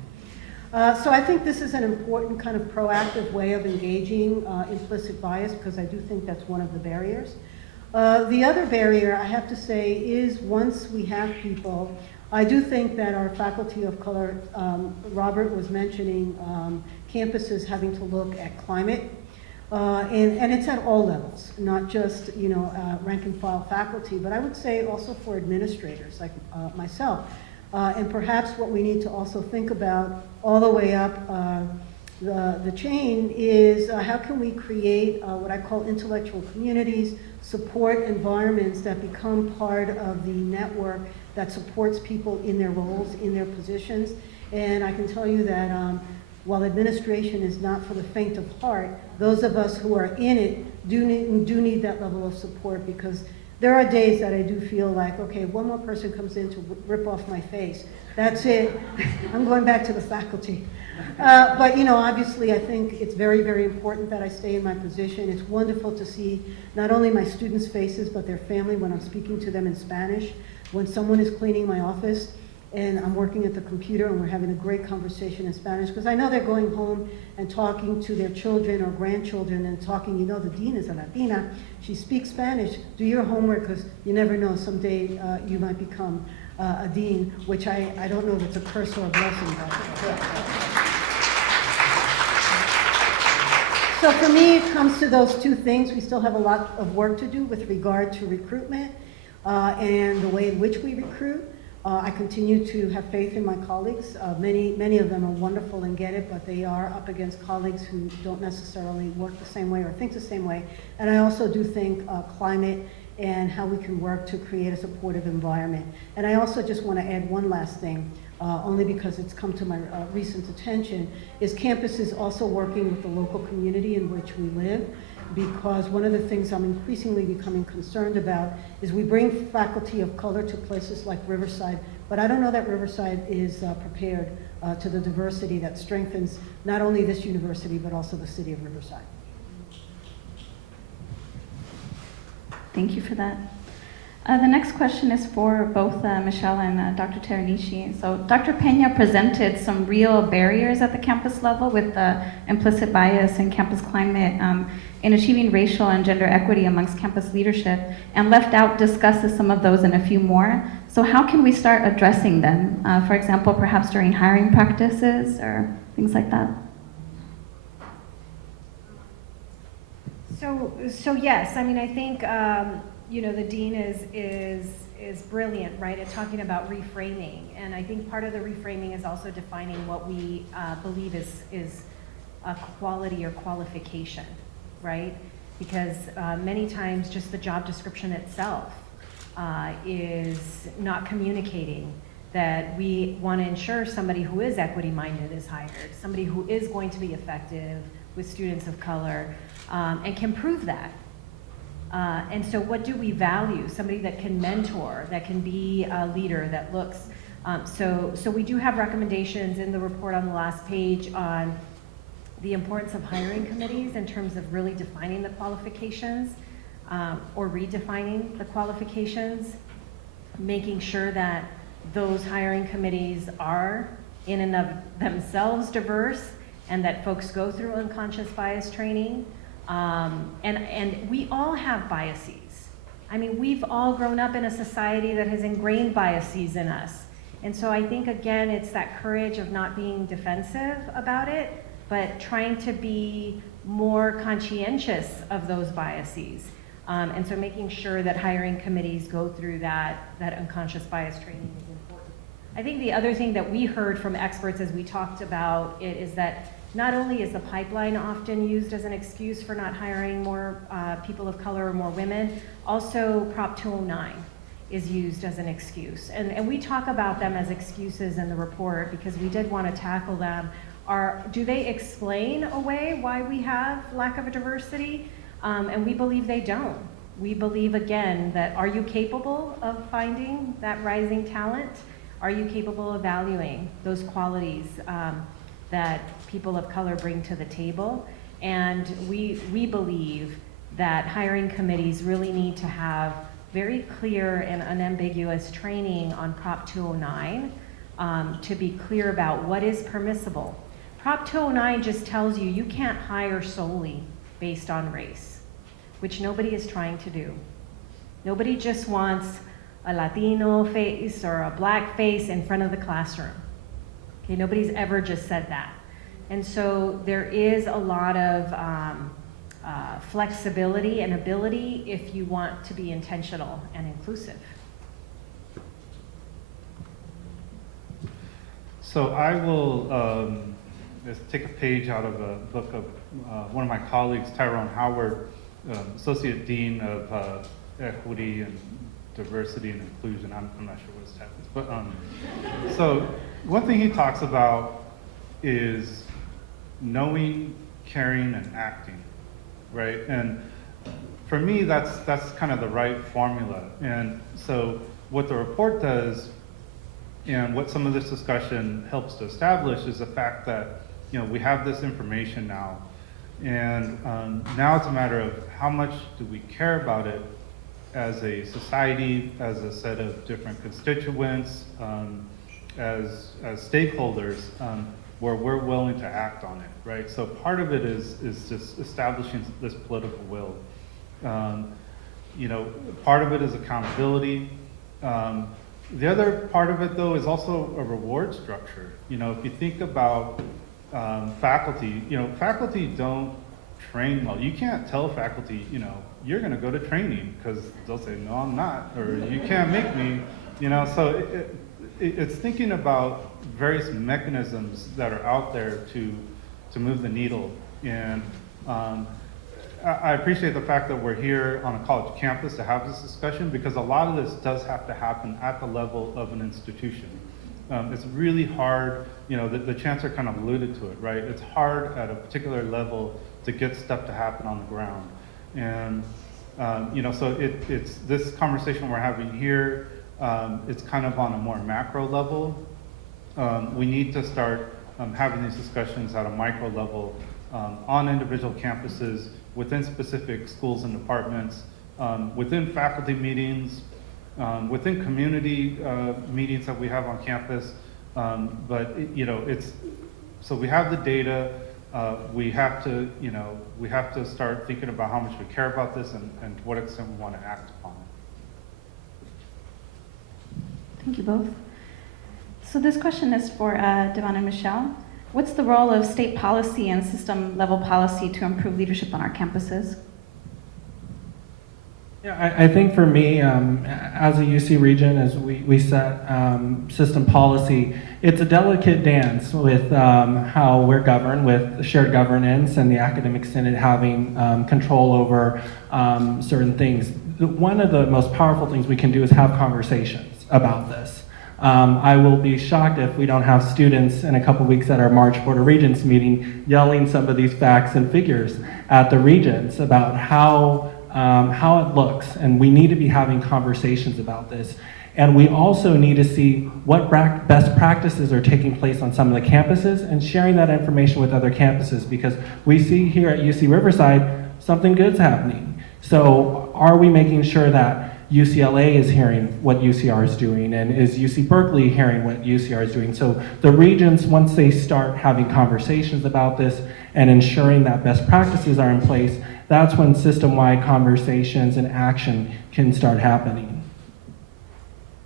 So I think this is an important kind of proactive way of engaging implicit bias, because I do think that's one of the barriers. The other barrier, I have to say, is once we have people, I do think that our faculty of color, Robert was mentioning campuses having to look at climate. And it's at all levels, not just rank and file faculty, but I would say also for administrators like myself. And perhaps what we need to also think about all the way up, the chain is how can we create what I call intellectual communities, support environments that become part of the network that supports people in their roles, in their positions. And I can tell you that while administration is not for the faint of heart, those of us who are in it do need that level of support, because there are days that I do feel like, okay, one more person comes in to rip off my face. That's it. I'm going back to the faculty. But you know, obviously I think it's very, very important that I stay in my position. It's wonderful to see not only my students' faces, but their family when I'm speaking to them in Spanish. When someone is cleaning my office and I'm working at the computer and we're having a great conversation in Spanish, because I know they're going home and talking to their children or grandchildren and talking, you know, the dean is a Latina, she speaks Spanish, do your homework, because you never know, someday you might become a dean, which I don't know if it's a curse or a blessing. So for me, it comes to those two things. We still have a lot of work to do with regard to recruitment and the way in which we recruit. I continue to have faith in my colleagues. Many of them are wonderful and get it, but they are up against colleagues who don't necessarily work the same way or think the same way. And I also do think climate and how we can work to create a supportive environment. And I also just want to add one last thing, only because it's come to my recent attention, is campus is also working with the local community in which we live, because one of the things I'm increasingly becoming concerned about is we bring faculty of color to places like Riverside, but I don't know that Riverside is prepared to the diversity that strengthens not only this university, but also the city of Riverside. Thank you for that. The next question is for both Michelle and Dr. Teranishi. So Dr. Pena presented some real barriers at the campus level with implicit bias and campus climate in achieving racial and gender equity amongst campus leadership, and left out discusses some of those and a few more. So how can we start addressing them? For example, perhaps during hiring practices or things like that? So yes, I mean, I think, you know, the dean is brilliant, right, at talking about reframing. And I think part of the reframing is also defining what we believe is a quality or qualification, right? Because many times just the job description itself is not communicating that we want to ensure somebody who is equity-minded is hired, somebody who is going to be effective with students of color, and can prove that. And so what do we value? Somebody that can mentor, that can be a leader, that looks. So we do have recommendations in the report on the last page on the importance of hiring committees in terms of really defining the qualifications or redefining the qualifications, making sure that those hiring committees are in and of themselves diverse, and that folks go through unconscious bias training. And we all have biases. I mean, we've all grown up in a society that has ingrained biases in us. And so I think, again, it's that courage of not being defensive about it, but trying to be more conscientious of those biases. And so making sure that hiring committees go through that unconscious bias training is important. I think the other thing that we heard from experts as we talked about it is that not only is the pipeline often used as an excuse for not hiring more people of color or more women, also Prop 209 is used as an excuse. And we talk about them as excuses in the report because we did want to tackle them. Do they explain away why we have lack of a diversity? And we believe they don't. We believe, again, that are you capable of finding that rising talent? Are you capable of valuing those qualities that people of color bring to the table? And we believe that hiring committees really need to have very clear and unambiguous training on Prop 209 to be clear about what is permissible. Prop 209 just tells you you can't hire solely based on race, which nobody is trying to do. Nobody just wants a Latino face or a black face in front of the classroom. Okay, nobody's ever just said that. And so there is a lot of flexibility and ability if you want to be intentional and inclusive. So I will is take a page out of a book of one of my colleagues, Tyrone Howard, Associate Dean of Equity and Diversity and Inclusion. I'm not sure what his title is, but so one thing he talks about is knowing, caring, and acting, right? And for me, that's kind of the right formula. And so what the report does, and what some of this discussion helps to establish, is the fact that, you know, we have this information now, and now it's a matter of how much do we care about it as a society, as a set of different constituents, as stakeholders, where we're willing to act on it, right? So part of it is just establishing this political will. You know, part of it is accountability. The other part of it, though, is also a reward structure. You know, if you think about faculty, you know, faculty don't train well. You can't tell faculty, you know, you're going to go to training, because they'll say, no, I'm not, or you can't make me, you know. So it's thinking about various mechanisms that are out there to move the needle. And I appreciate the fact that we're here on a college campus to have this discussion, because a lot of this does have to happen at the level of an institution. It's really hard, you know, the Chancellor kind of alluded to it, right? It's hard at a particular level to get stuff to happen on the ground. And, you know, so it's this conversation we're having here, it's kind of on a more macro level. We need to start having these discussions at a micro level on individual campuses, within specific schools and departments, within faculty meetings, within community meetings that we have on campus. But you know, so we have the data. We have to, you know, we have to start thinking about how much we care about this and to what extent we want to act upon it. Thank you both. So this question is for Devon and Michelle. What's the role of state policy and system level policy to improve leadership on our campuses? Yeah, I think for me, as a UC region, as we set system policy, it's a delicate dance with how we're governed, with shared governance and the academic senate having control over certain things. One of the most powerful things we can do is have conversations about this. I will be shocked if we don't have students in a couple weeks at our March Board of Regents meeting yelling some of these facts and figures at the regents about how it looks, and we need to be having conversations about this. And we also need to see what best practices are taking place on some of the campuses and sharing that information with other campuses, because we see here at UC Riverside something good's happening. So are we making sure that UCLA is hearing what UCR is doing, and is UC Berkeley hearing what UCR is doing? So the regents, once they start having conversations about this and ensuring that best practices are in place, that's when system-wide conversations and action can start happening.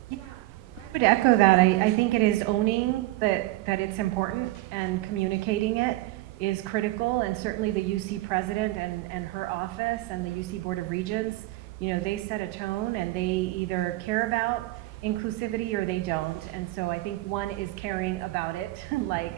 Yeah, I would echo that. I think it is owning that it's important, and communicating it is critical, and certainly the UC president and her office and the UC Board of Regents, you know, they set a tone, and they either care about inclusivity or they don't. And so I think one is caring about it, like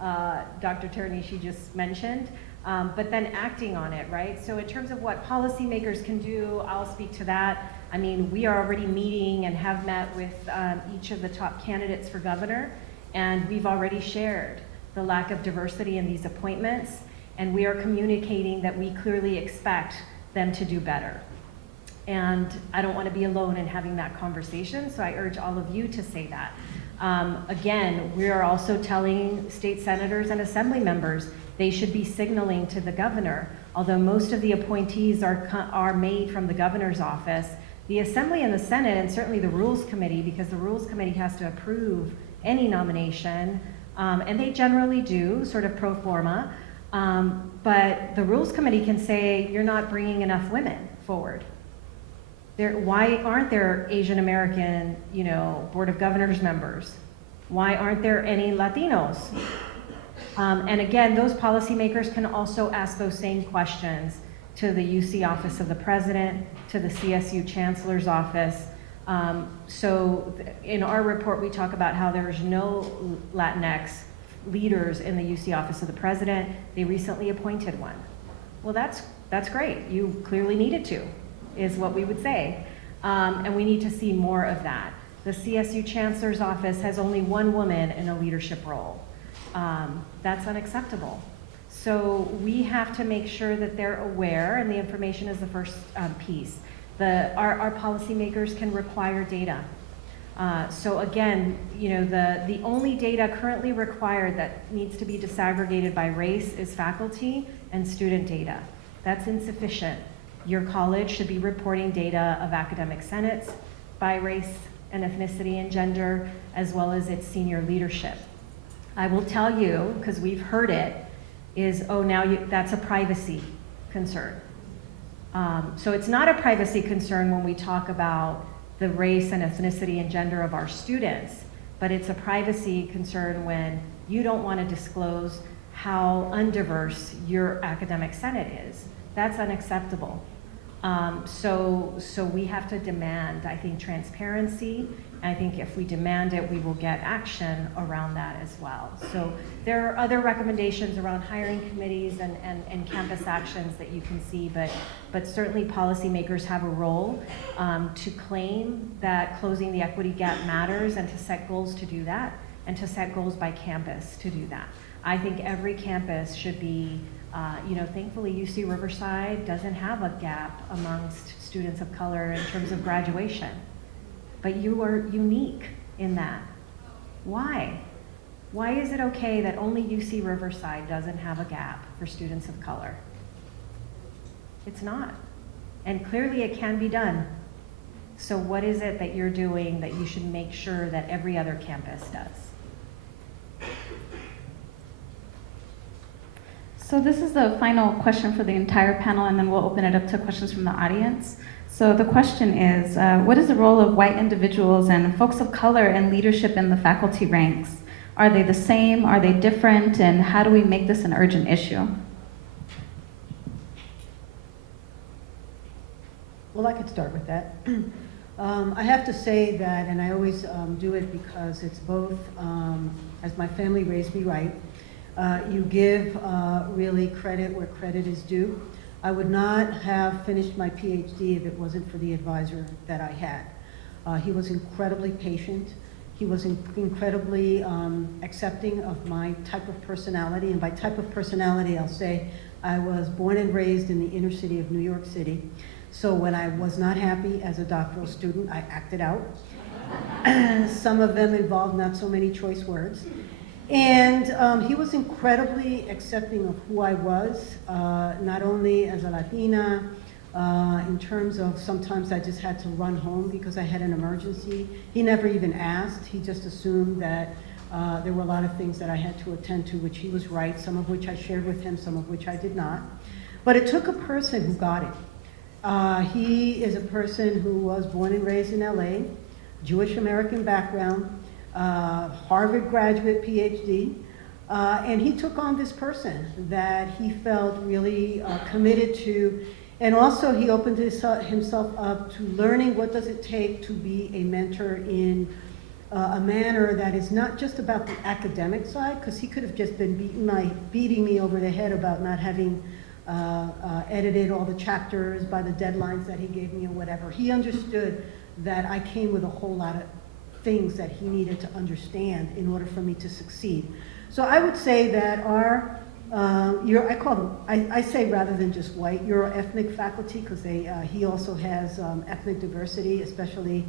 Dr. Ternishi just mentioned, but then acting on it, right? So in terms of what policymakers can do, I'll speak to that. I mean, we are already meeting and have met with each of the top candidates for governor, and we've already shared the lack of diversity in these appointments, and we are communicating that we clearly expect them to do better. And I don't want to be alone in having that conversation, so I urge all of you to say that. Again, we are also telling state senators and assembly members they should be signaling to the governor. Although most of the appointees are made from the governor's office, the Assembly and the Senate, and certainly the Rules Committee, because the Rules Committee has to approve any nomination, and they generally do, sort of pro forma, but the Rules Committee can say, you're not bringing enough women forward. Why aren't there Asian American, you know, Board of Governors members? Why aren't there any Latinos? And again, those policymakers can also ask those same questions to the UC Office of the President, to the CSU Chancellor's Office. So in our report, we talk about how there's no Latinx leaders in the UC Office of the President. They recently appointed one. Well, that's great. You clearly needed to, is what we would say. And we need to see more of that. The CSU Chancellor's office has only one woman in a leadership role. That's unacceptable. So we have to make sure that they're aware, and the information is the first piece. Our policymakers can require data. So again, you know, the only data currently required that needs to be disaggregated by race is faculty and student data. That's insufficient. Your college should be reporting data of academic senates by race and ethnicity and gender, as well as its senior leadership. I will tell you, because we've heard it, is, oh, now that's a privacy concern. So it's not a privacy concern when we talk about the race and ethnicity and gender of our students, but it's a privacy concern when you don't want to disclose how undiverse your academic senate is. That's unacceptable. So we have to demand, I think, transparency. I think if we demand it, we will get action around that as well. So there are other recommendations around hiring committees and campus actions that you can see, but certainly policymakers have a role to claim that closing the equity gap matters, and to set goals to do that, and to set goals by campus to do that. I think every campus should be, you know, thankfully UC Riverside doesn't have a gap amongst students of color in terms of graduation. But you are unique in that. Why? Why is it okay that only UC Riverside doesn't have a gap for students of color? It's not. And clearly it can be done. So what is it that you're doing that you should make sure that every other campus does? So this is the final question for the entire panel, and then we'll open it up to questions from the audience. So the question is, what is the role of white individuals and folks of color in leadership in the faculty ranks? Are they the same? Are they different? And how do we make this an urgent issue? Well, I could start with that. I have to say that, and I always do it because it's both, as my family raised me right, you give really credit where credit is due. I would not have finished my PhD if it wasn't for the advisor that I had. He was incredibly patient. He was incredibly accepting of my type of personality. And by type of personality, I'll say I was born and raised in the inner city of New York City. So when I was not happy as a doctoral student, I acted out. Some of them involved not so many choice words. And he was incredibly accepting of who I was, not only as a Latina, in terms of sometimes I just had to run home because I had an emergency. He never even asked. He just assumed that there were a lot of things that I had to attend to, which he was right, some of which I shared with him, some of which I did not. But it took a person who got it. He is a person who was born and raised in LA, Jewish American background, Harvard graduate, PhD, and he took on this person that he felt really committed to, and also he opened himself up to learning what does it take to be a mentor in a manner that is not just about the academic side, because he could have just been beating me over the head about not having edited all the chapters by the deadlines that he gave me or whatever. He understood that I came with a whole lot of things that he needed to understand in order for me to succeed. So I would say that our, I call them, I say rather than just white, Euro-ethnic faculty, because he also has ethnic diversity, especially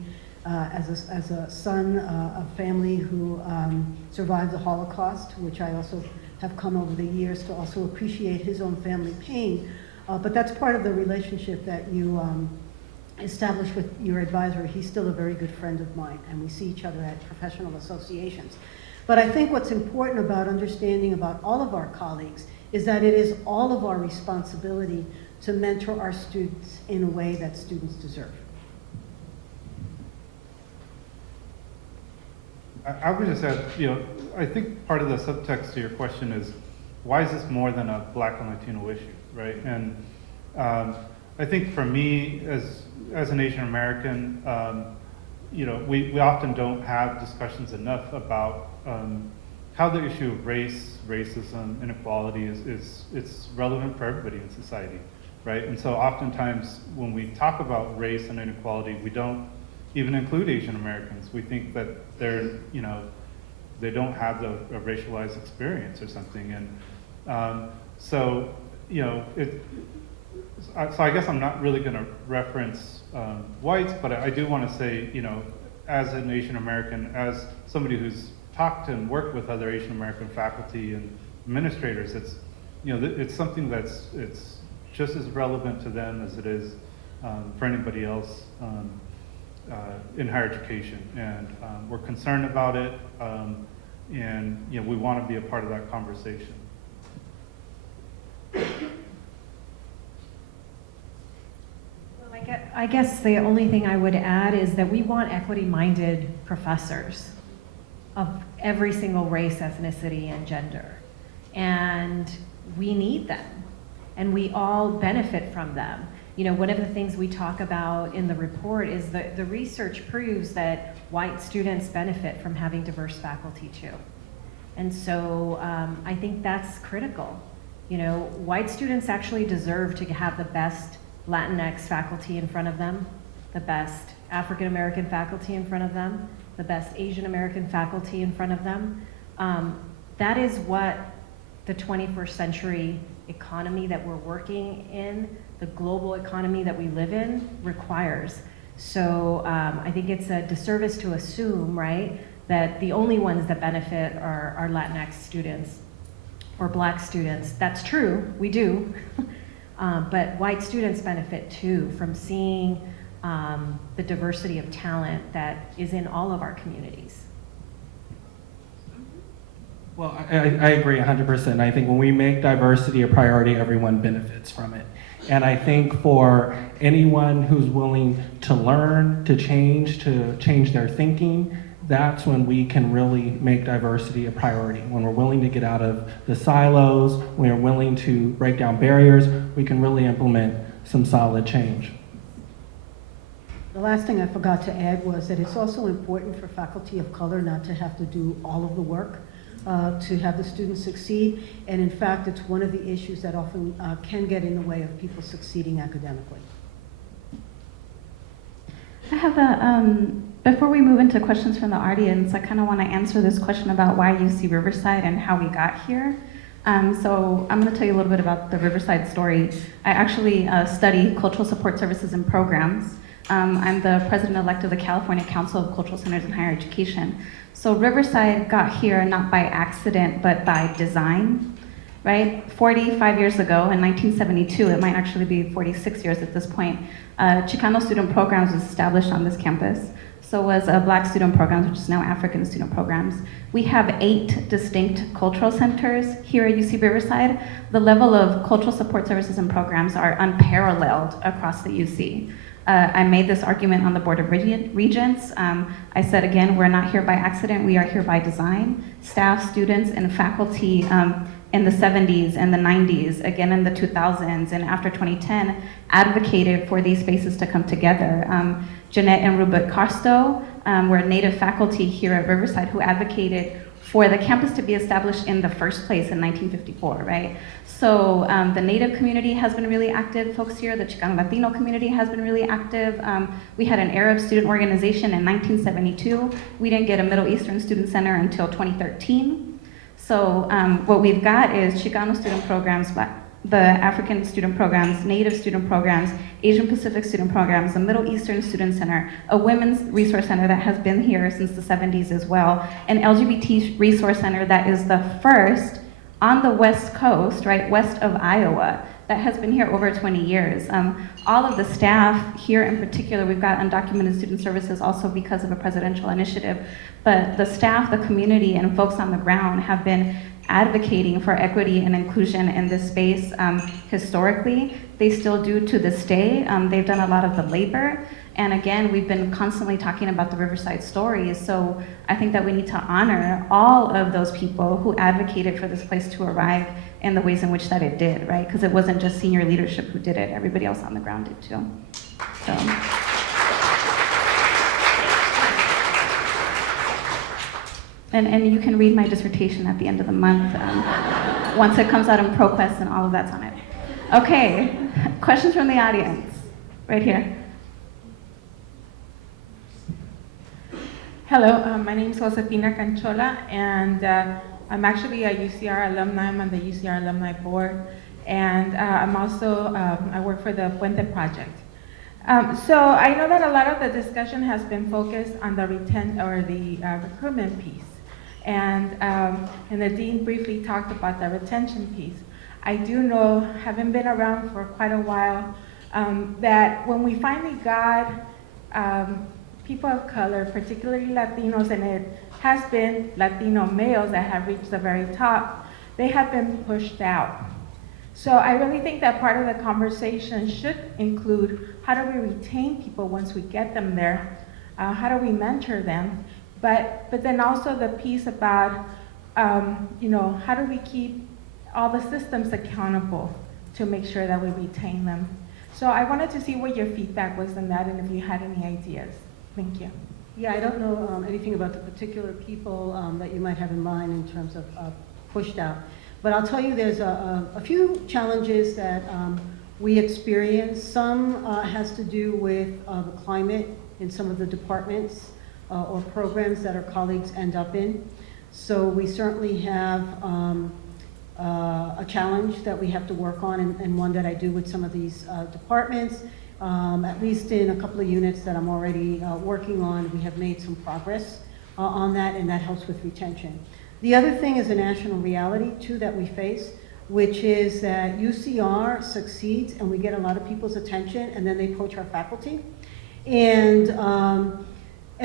as a son of family who survived the Holocaust, which I also have come over the years to also appreciate his own family pain. But that's part of the relationship that you established with your advisor. He's still a very good friend of mine, and we see each other at professional associations. But I think what's important about understanding about all of our colleagues is that it is all of our responsibility to mentor our students in a way that students deserve. I would just add, I think part of the subtext to your question is, why is this more than a Black and Latino issue, right? And I think for me, as an Asian American, we often don't have discussions enough about how the issue of race, racism, inequality it's relevant for everybody in society, right? And so oftentimes when we talk about race and inequality, we don't even include Asian Americans. We think that they're, they don't have a racialized experience or something. And so I guess I'm not really going to reference whites, but I do want to say, as an Asian American, as somebody who's talked and worked with other Asian American faculty and administrators, it's, it's something it's just as relevant to them as it is for anybody else in higher education. And we're concerned about it, and we want to be a part of that conversation. I guess the only thing I would add is that we want equity-minded professors of every single race, ethnicity, and gender. And we need them, and we all benefit from them. One of the things we talk about in the report is that the research proves that white students benefit from having diverse faculty too. And so I think that's critical. White students actually deserve to have the best Latinx faculty in front of them, the best African American faculty in front of them, the best Asian American faculty in front of them. That is what the 21st century economy that we're working in, the global economy that we live in, requires. So I think it's a disservice to assume, right, that the only ones that benefit are Latinx students or Black students. That's true, we do. But white students benefit too from seeing the diversity of talent that is in all of our communities. Well, I agree 100%. I think when we make diversity a priority, everyone benefits from it. And I think for anyone who's willing to learn, to change their thinking, that's when we can really make diversity a priority. When we're willing to get out of the silos, when we're willing to break down barriers, we can really implement some solid change. The last thing I forgot to add was that it's also important for faculty of color not to have to do all of the work to have the students succeed. And in fact, it's one of the issues that often can get in the way of people succeeding academically. I have before we move into questions from the audience, I kind of want to answer this question about why UC Riverside and how we got here. So I'm going to tell you a little bit about the Riverside story. I actually study cultural support services and programs. I'm the president-elect of the California Council of Cultural Centers in Higher Education. So Riverside got here not by accident, but by design, right? 45 years ago, in 1972, it might actually be 46 years at this point, Chicano Student Programs was established on this campus. So was Black Student Programs, which is now African Student Programs. We have 8 distinct cultural centers here at UC Riverside. The level of cultural support services and programs are unparalleled across the UC. I made this argument on the Board of Regents. I said, again, we're not here by accident, we are here by design. Staff, students, and faculty in the 70s and the 90s, again in the 2000s, and after 2010, advocated for these spaces to come together. Jeanette and Rubert Carsto were native faculty here at Riverside who advocated for the campus to be established in the first place in 1954, right? So the Native community has been really active, folks here. The Chicano Latino community has been really active. We had an Arab student organization in 1972. We didn't get a Middle Eastern Student Center until 2013. So what we've got is Chicano student programs, the African student programs, Native student programs, Asian Pacific student programs, the Middle Eastern Student Center, a women's resource center that has been here since the 70s as well, an LGBT resource center that is the first on the West Coast, right, west of Iowa, that has been here over 20 years. All of the staff here in particular, we've got undocumented student services also because of a presidential initiative, but the staff, the community, and folks on the ground have been advocating for equity and inclusion in this space historically. They still do to this day. They've done a lot of the labor. And again, we've been constantly talking about the Riverside stories. So I think that we need to honor all of those people who advocated for this place to arrive in the ways in which that it did, right? Because it wasn't just senior leadership who did it. Everybody else on the ground did too. So. And you can read my dissertation at the end of the month once it comes out in ProQuest and all of that's on it. Okay, questions from the audience, right here. Hello, my name is Josefina Canchola, and I'm actually a UCR alumni. I'm on the UCR Alumni Board, and I'm also, I work for the Puente Project. So I know that a lot of the discussion has been focused on the recruitment piece, and the dean briefly talked about the retention piece. I do know, having been around for quite a while, that when we finally got people of color, particularly Latinos, and it has been Latino males that have reached the very top, they have been pushed out. So I really think that part of the conversation should include how do we retain people once we get them there, how do we mentor them, but then also the piece about, you know, how do we keep all the systems accountable to make sure that we retain them. So I wanted to see what your feedback was on that and if you had any ideas. Thank you. Yeah, I don't know anything about the particular people that you might have in mind in terms of pushed out. But I'll tell you there's a few challenges that we experience. Some has to do with the climate in some of the departments or programs that our colleagues end up in. So we certainly have a challenge that we have to work on, and one that I do with some of these departments. At least in a couple of units that I'm already working on, we have made some progress on that, and that helps with retention. The other thing is a national reality, too, that we face, which is that UCR succeeds, and we get a lot of people's attention, and then they poach our faculty. And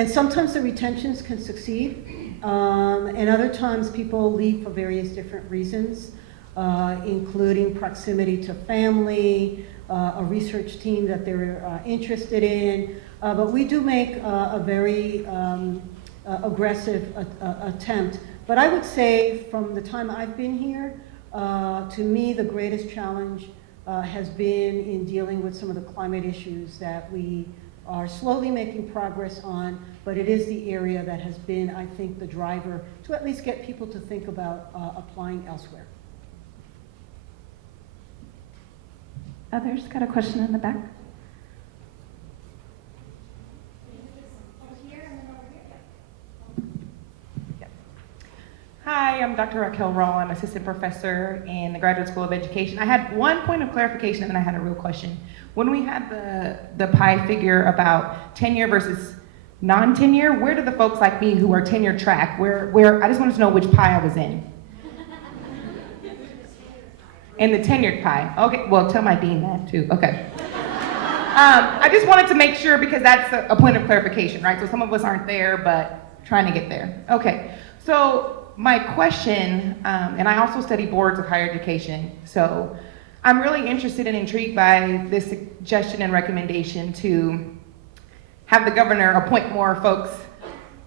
sometimes the retentions can succeed, and other times people leave for various different reasons, including proximity to family, a research team that they're interested in. But we do make a very aggressive attempt. But I would say from the time I've been here, to me the greatest challenge has been in dealing with some of the climate issues that we are slowly making progress on, but it is the area that has been, I think, the driver to at least get people to think about applying elsewhere. Others got a question in the back? Hi, I'm Dr. Raquel Rawl. I'm assistant professor in the Graduate School of Education. I had one point of clarification and then I had a real question. When we had the pie figure about tenure versus non-tenure, where do the folks like me who are tenure track, where I just wanted to know which pie I was in? In the tenured pie. Okay, well, tell my dean that too. Okay. I just wanted to make sure because that's a point of clarification, right? So some of us aren't there, but trying to get there. Okay, so my question, and I also study boards of higher education, so I'm really interested and intrigued by this suggestion and recommendation to have the governor appoint more folks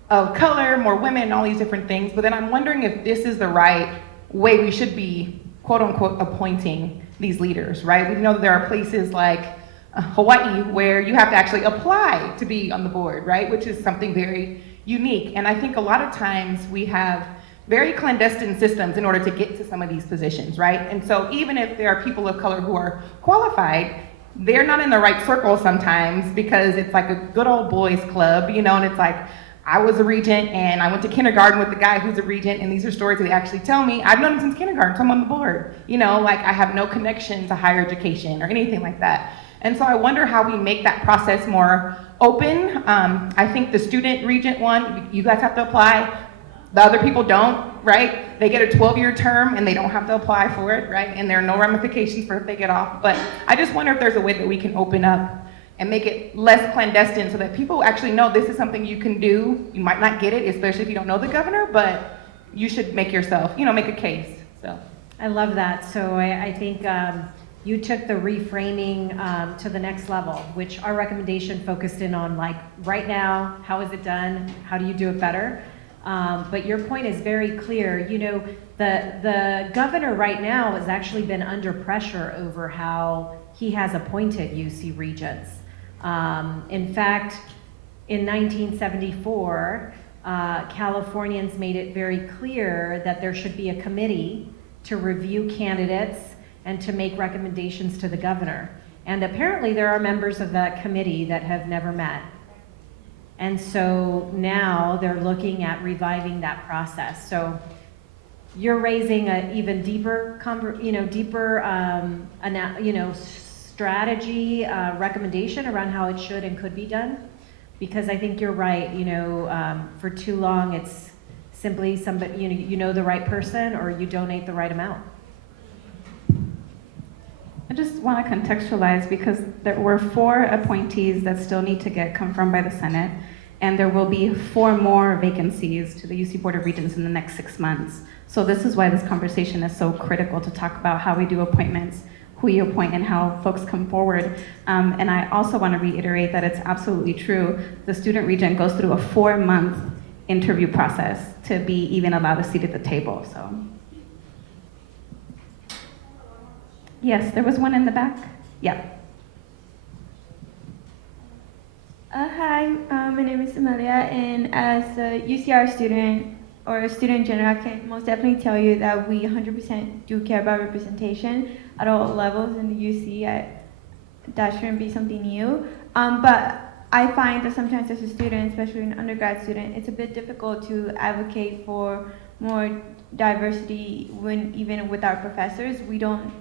of color, more women, all these different things, but then I'm wondering if this is the right way we should be quote unquote appointing these leaders, right? We know that there are places like Hawaii where you have to actually apply to be on the board, right? Which is something very unique. And I think a lot of times we have very clandestine systems in order to get to some of these positions, right? And so even if there are people of color who are qualified, they're not in the right circle sometimes because it's like a good old boys club, you know, and it's like, I was a regent and I went to kindergarten with the guy who's a regent, and these are stories that they actually tell me. I've known him since kindergarten, so I'm on the board. You know, like I have no connection to higher education or anything like that. And so I wonder how we make that process more open. I think the student regent one, you guys have to apply. The other people don't, right? They get a 12-year term and they don't have to apply for it, right? And there are no ramifications for if they get off. But I just wonder if there's a way that we can open up and make it less clandestine so that people actually know this is something you can do. You might not get it, especially if you don't know the governor, but you should make yourself, you know, make a case, so. I love that. So I think you took the reframing to the next level, which our recommendation focused in on, like, right now, how is it done? How do you do it better? But your point is very clear. You know, the governor right now has actually been under pressure over how he has appointed UC regents. In fact, in 1974, Californians made it very clear that there should be a committee to review candidates and to make recommendations to the governor. And apparently there are members of that committee that have never met. And so now they're looking at reviving that process. So you're raising an even deeper, strategy, recommendation around how it should and could be done. Because I think you're right, for too long it's simply somebody, you know the right person or you donate the right amount. I just want to contextualize because there were 4 appointees that still need to get confirmed by the Senate, and there will be 4 more vacancies to the UC Board of Regents in the next 6 months. So this is why this conversation is so critical, to talk about how we do appointments, who you appoint, and how folks come forward. And I also want to reiterate that it's absolutely true. The student regent goes through a 4-month interview process to be even allowed a seat at the table. So. Yes, there was one in the back. Yeah. Hi, my name is Amelia, and as a UCR student, or a student in general, I can most definitely tell you that we 100% do care about representation at all levels in the UC. That shouldn't be something new. But I find that sometimes as a student, especially an undergrad student, it's a bit difficult to advocate for more diversity when even with our professors, we don't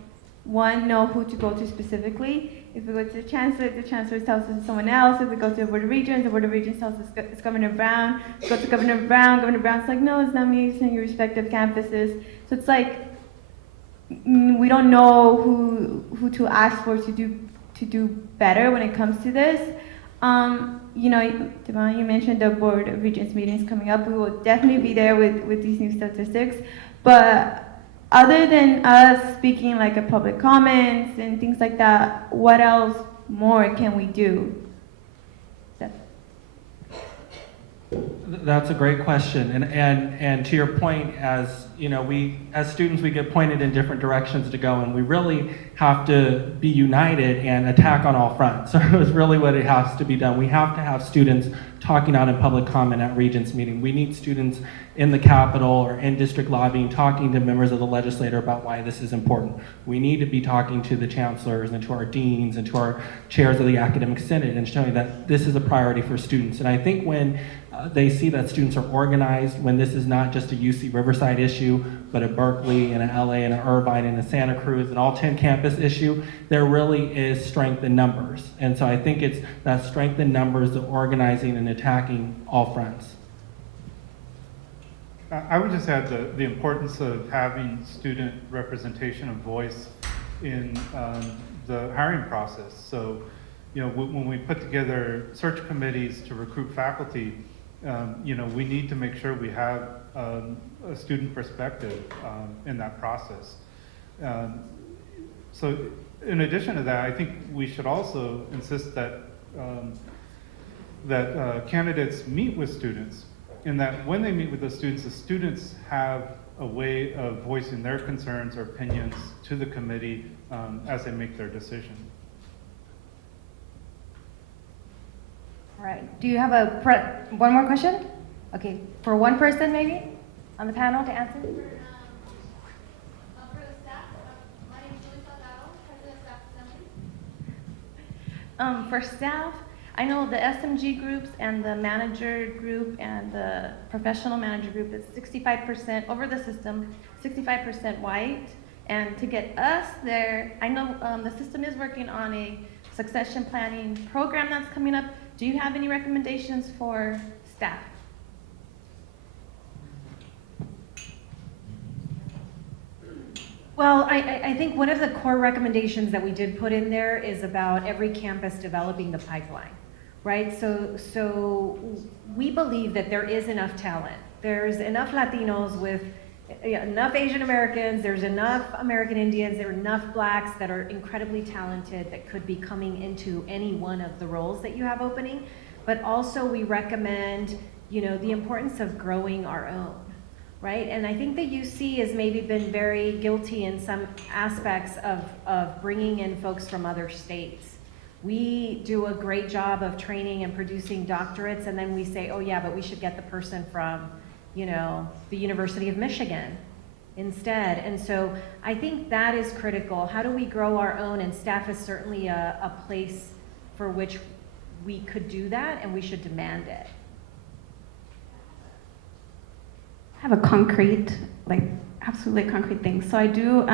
know who to go to specifically. If we go to the Chancellor tells us it's someone else. If we go to the Board of Regents tells us it's Governor Brown. We go to Governor Brown's like, no, it's not me, it's in your respective campuses. So it's like, we don't know who to ask for to do better when it comes to this. Devon, you mentioned the Board of Regents meetings coming up. We will definitely be there with these new statistics. But other than us speaking like a public comments and things like that, what else more can we do? That's a great question, and to your point, as we as students we get pointed in different directions to go, and we really have to be united and attack on all fronts. So it's really what it has to be done. We have to have students talking out in public comment at Regents meeting. We need students in the Capitol or in district lobbying talking to members of the legislature about why this is important. We need to be talking to the chancellors and to our deans and to our chairs of the academic senate and showing that this is a priority for students. And I think when they see that students are organized, when this is not just a UC Riverside issue, but a Berkeley and an LA and an Irvine and a Santa Cruz and all 10 campus issue, there really is strength in numbers. And so I think it's that strength in numbers of organizing and attacking all fronts. I would just add the importance of having student representation of voice in the hiring process. So, when we put together search committees to recruit faculty, we need to make sure we have a student perspective in that process. So in addition to that, I think we should also insist that candidates meet with students, and that when they meet with the students have a way of voicing their concerns or opinions to the committee as they make their decision. All right. Do you have one more question? Okay, for one person maybe on the panel to answer? For the staff, my name is Julie Salgado, President of Staff Assembly. For staff, I know the SMG groups and the manager group and the professional manager group is 65% over the system, 65% white. And to get us there, I know the system is working on a succession planning program that's coming up. Do you have any recommendations for staff? Well, I think one of the core recommendations that we did put in there is about every campus developing the pipeline, right? So we believe that there is enough talent. There's enough Latinos with enough Asian Americans, there's enough American Indians, there are enough blacks that are incredibly talented that could be coming into any one of the roles that you have opening. But also we recommend, the importance of growing our own, right? And I think the UC has maybe been very guilty in some aspects of bringing in folks from other states, We do a great job of training and producing doctorates, and then we say, oh yeah, but we should get the person from, you know, the University of Michigan instead. And so I think that is critical. How do we grow our own? And staff is certainly a place for which we could do that, and we should demand it. I have a concrete, like absolutely concrete thing. So I do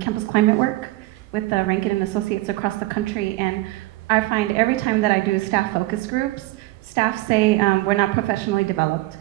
campus climate work with the Rankin and Associates across the country, and I find every time that I do staff focus groups, staff say we're not professionally developed.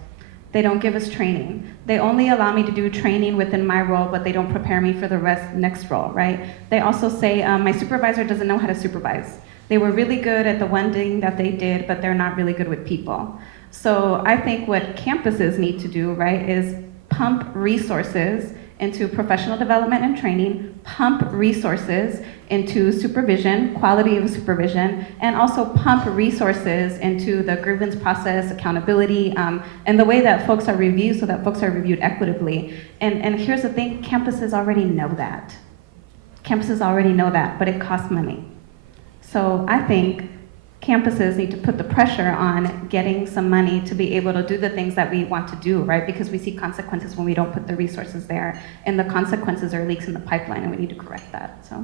They don't give us training. They only allow me to do training within my role, but they don't prepare me for the next role, right? They also say my supervisor doesn't know how to supervise. They were really good at the one thing that they did, but they're not really good with people. So I think what campuses need to do, right, is pump resources into professional development and training, pump resources into supervision, quality of supervision, and also pump resources into the grievance process, accountability, and the way that folks are reviewed so that folks are reviewed equitably. And here's the thing, campuses already know that. Campuses already know that, but it costs money. So I think campuses need to put the pressure on getting some money to be able to do the things that we want to do, right? Because we see consequences when we don't put the resources there, and the consequences are leaks in the pipeline, and we need to correct that, so.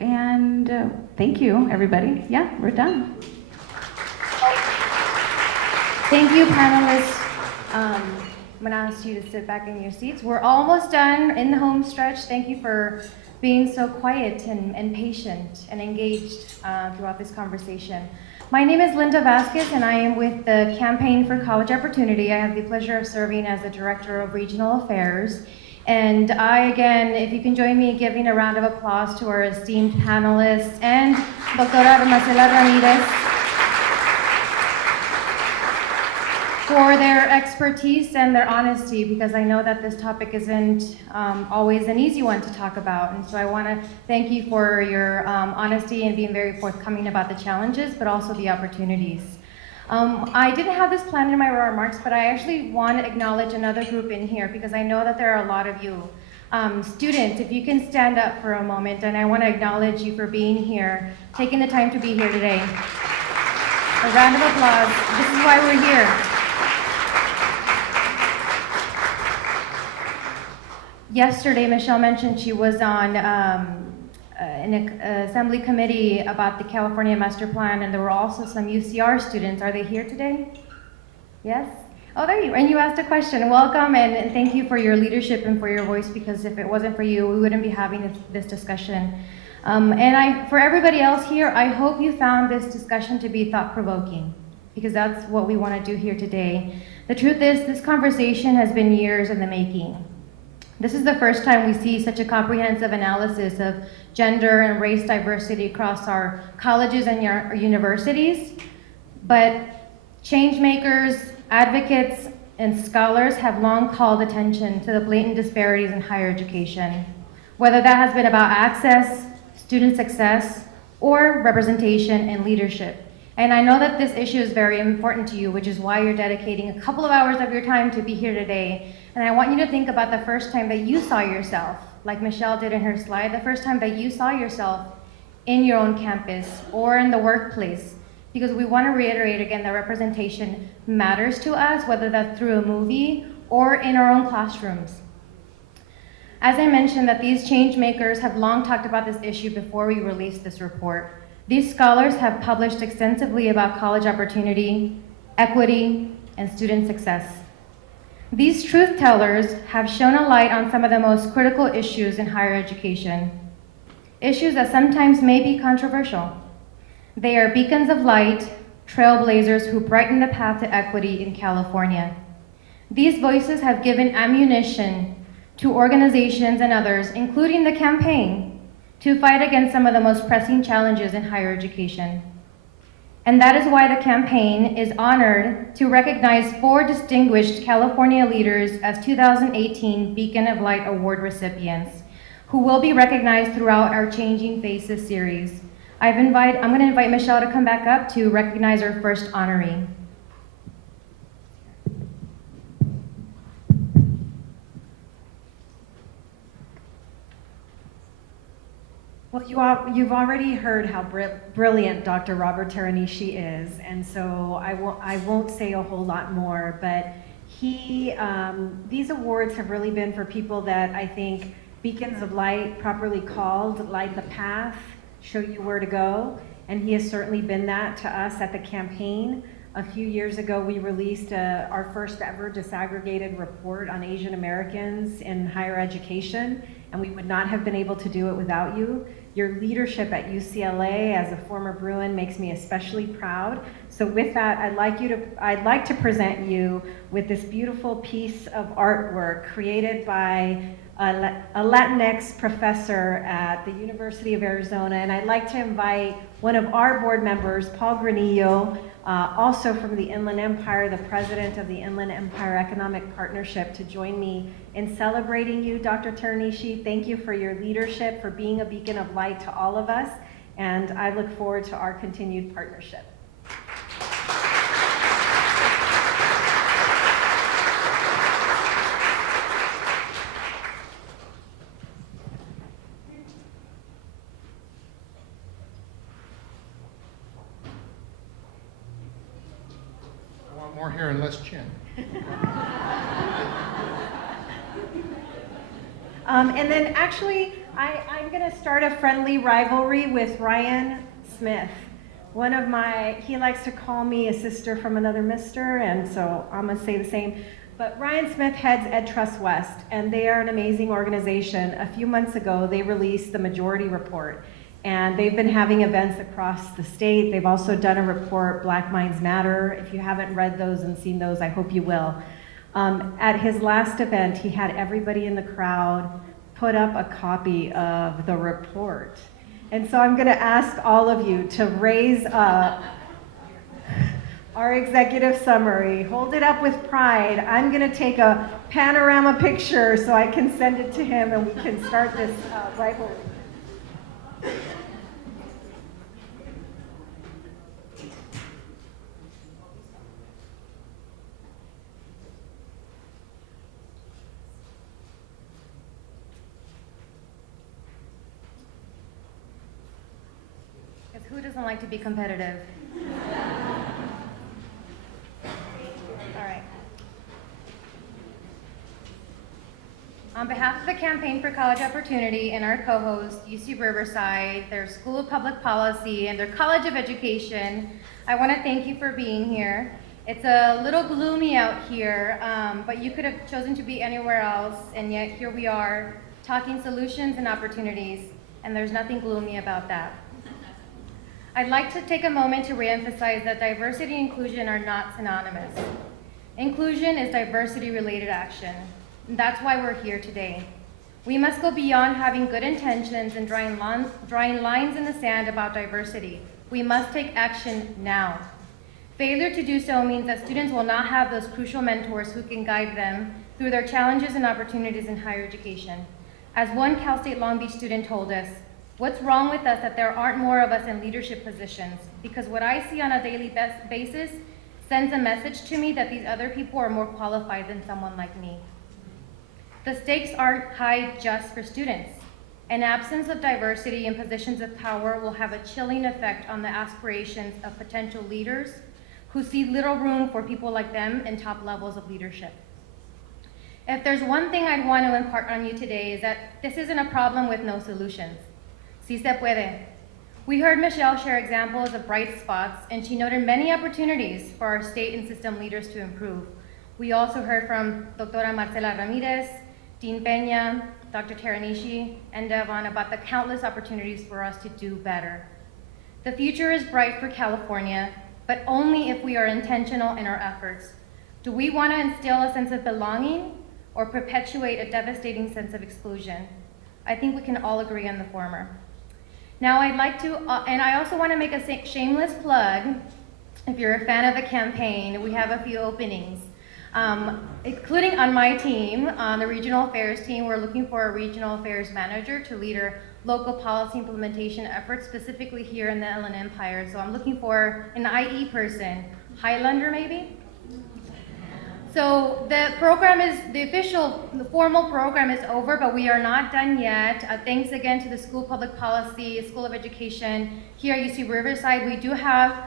And thank you, everybody. Yeah, we're done. Thank you, panelists. I'm gonna ask you to sit back in your seats. We're almost done in the home stretch. Thank you for being so quiet and patient and engaged throughout this conversation. My name is Linda Vasquez, and I am with the Campaign for College Opportunity. I have the pleasure of serving as the Director of Regional Affairs. And I, again, if you can join me in giving a round of applause to our esteemed panelists and Doctora Marcela Ramirez for their expertise and their honesty, because I know that this topic isn't always an easy one to talk about. And so I want to thank you for your honesty and being very forthcoming about the challenges, but also the opportunities. I didn't have this planned in my remarks, but I actually want to acknowledge another group in here, because I know that there are a lot of you. Students, if you can stand up for a moment, and I want to acknowledge you for being here, taking the time to be here today. A round of applause. This is why we're here. Yesterday, Michelle mentioned she was on an assembly committee about the California Master Plan, and there were also some UCR students. Are they here today? Yes? Oh, there you are. And you asked a question. Welcome, and thank you for your leadership and for your voice, because if it wasn't for you, we wouldn't be having this discussion. For everybody else here, I hope you found this discussion to be thought-provoking, because that's what we want to do here today. The truth is, this conversation has been years in the making. This is the first time we see such a comprehensive analysis of gender and race diversity across our colleges and our universities. But change makers, advocates, and scholars have long called attention to the blatant disparities in higher education, whether that has been about access, student success, or representation and leadership. And I know that this issue is very important to you, which is why you're dedicating a couple of hours of your time to be here today. And I want you to think about the first time that you saw yourself, like Michelle did in her slide, the first time that you saw yourself in your own campus or in the workplace. Because we want to reiterate again that representation matters to us, whether that's through a movie or in our own classrooms. As I mentioned, that these change makers have long talked about this issue before we released this report. These scholars have published extensively about college opportunity, equity, and student success. These truth tellers have shone a light on some of the most critical issues in higher education, issues that sometimes may be controversial. They are beacons of light, trailblazers who brighten the path to equity in California. These voices have given ammunition to organizations and others, including the campaign, to fight against some of the most pressing challenges in higher education. And that is why the campaign is honored to recognize 4 distinguished California leaders as 2018 Beacon of Light Award recipients, who will be recognized throughout our Changing Faces series. I'm going to invite Michelle to come back up to recognize our first honoree. you've already heard how brilliant Dr. Robert Teranishi is, and so I won't say a whole lot more, but these awards have really been for people that I think beacons of light, properly called, light the path, show you where to go, and he has certainly been that to us at the campaign. A few years ago, we released our first ever disaggregated report on Asian Americans in higher education, and we would not have been able to do it without you. Your leadership at UCLA as a former Bruin makes me especially proud. So with that, I'd like to present you with this beautiful piece of artwork created by a Latinx professor at the University of Arizona, and I'd like to invite one of our board members, Paul Granillo, also from the Inland Empire, the president of the Inland Empire Economic Partnership, to join me in celebrating you, Dr. Teranishi. Thank you for your leadership, for being a beacon of light to all of us, and I look forward to our continued partnership. More hair and less chin. And then actually, I'm going to start a friendly rivalry with Ryan Smith. He likes to call me a sister from another mister, and so I'm going to say the same. But Ryan Smith heads Ed Trust West, and they are an amazing organization. A few months ago, they released the Majority Report. And they've been having events across the state. They've also done a report, Black Minds Matter. If you haven't read those and seen those, I hope you will. At his last event, he had everybody in the crowd put up a copy of the report. And so I'm gonna ask all of you to raise up our executive summary, hold it up with pride. I'm gonna take a panorama picture so I can send it to him and we can start this rivalry. Who doesn't like to be competitive? All right. On behalf of the Campaign for College Opportunity and our co-host, UC Riverside, their School of Public Policy, and their College of Education, I want to thank you for being here. It's a little gloomy out here, but you could have chosen to be anywhere else, and yet here we are, talking solutions and opportunities, and there's nothing gloomy about that. I'd like to take a moment to reemphasize that diversity and inclusion are not synonymous. Inclusion is diversity-related action, and that's why we're here today. We must go beyond having good intentions and drawing lines in the sand about diversity. We must take action now. Failure to do so means that students will not have those crucial mentors who can guide them through their challenges and opportunities in higher education. As one Cal State Long Beach student told us, what's wrong with us that there aren't more of us in leadership positions? Because what I see on a daily basis sends a message to me that these other people are more qualified than someone like me. The stakes aren't high just for students. An absence of diversity in positions of power will have a chilling effect on the aspirations of potential leaders who see little room for people like them in top levels of leadership. If there's one thing I'd want to impart on you today is that this isn't a problem with no solutions. Si se puede. We heard Michelle share examples of bright spots, and she noted many opportunities for our state and system leaders to improve. We also heard from Doctora Marcela Ramirez, Dean Peña, Dr. Teranishi, and Devon about the countless opportunities for us to do better. The future is bright for California, but only if we are intentional in our efforts. Do we want to instill a sense of belonging or perpetuate a devastating sense of exclusion? I think we can all agree on the former. Now I'd like to, and I also want to make a shameless plug. If you're a fan of the campaign, we have a few openings, including on my team, on the regional affairs team. We're looking for a regional affairs manager to lead our local policy implementation efforts, specifically here in the Inland Empire. So I'm looking for an IE person, Highlander maybe? So the program is, the formal program is over, but we are not done yet. Thanks again to the School of Public Policy, School of Education here at UC Riverside. We do have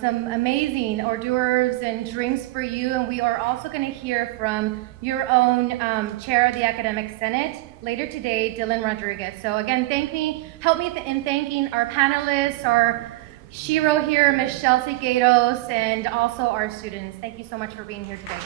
some amazing hors d'oeuvres and drinks for you, and we are also going to hear from your own chair of the Academic Senate later today, Dylan Rodriguez. So again, help me in thanking our panelists, our Shiro here, Ms. Chelsea Gatos, and also our students. Thank you so much for being here today.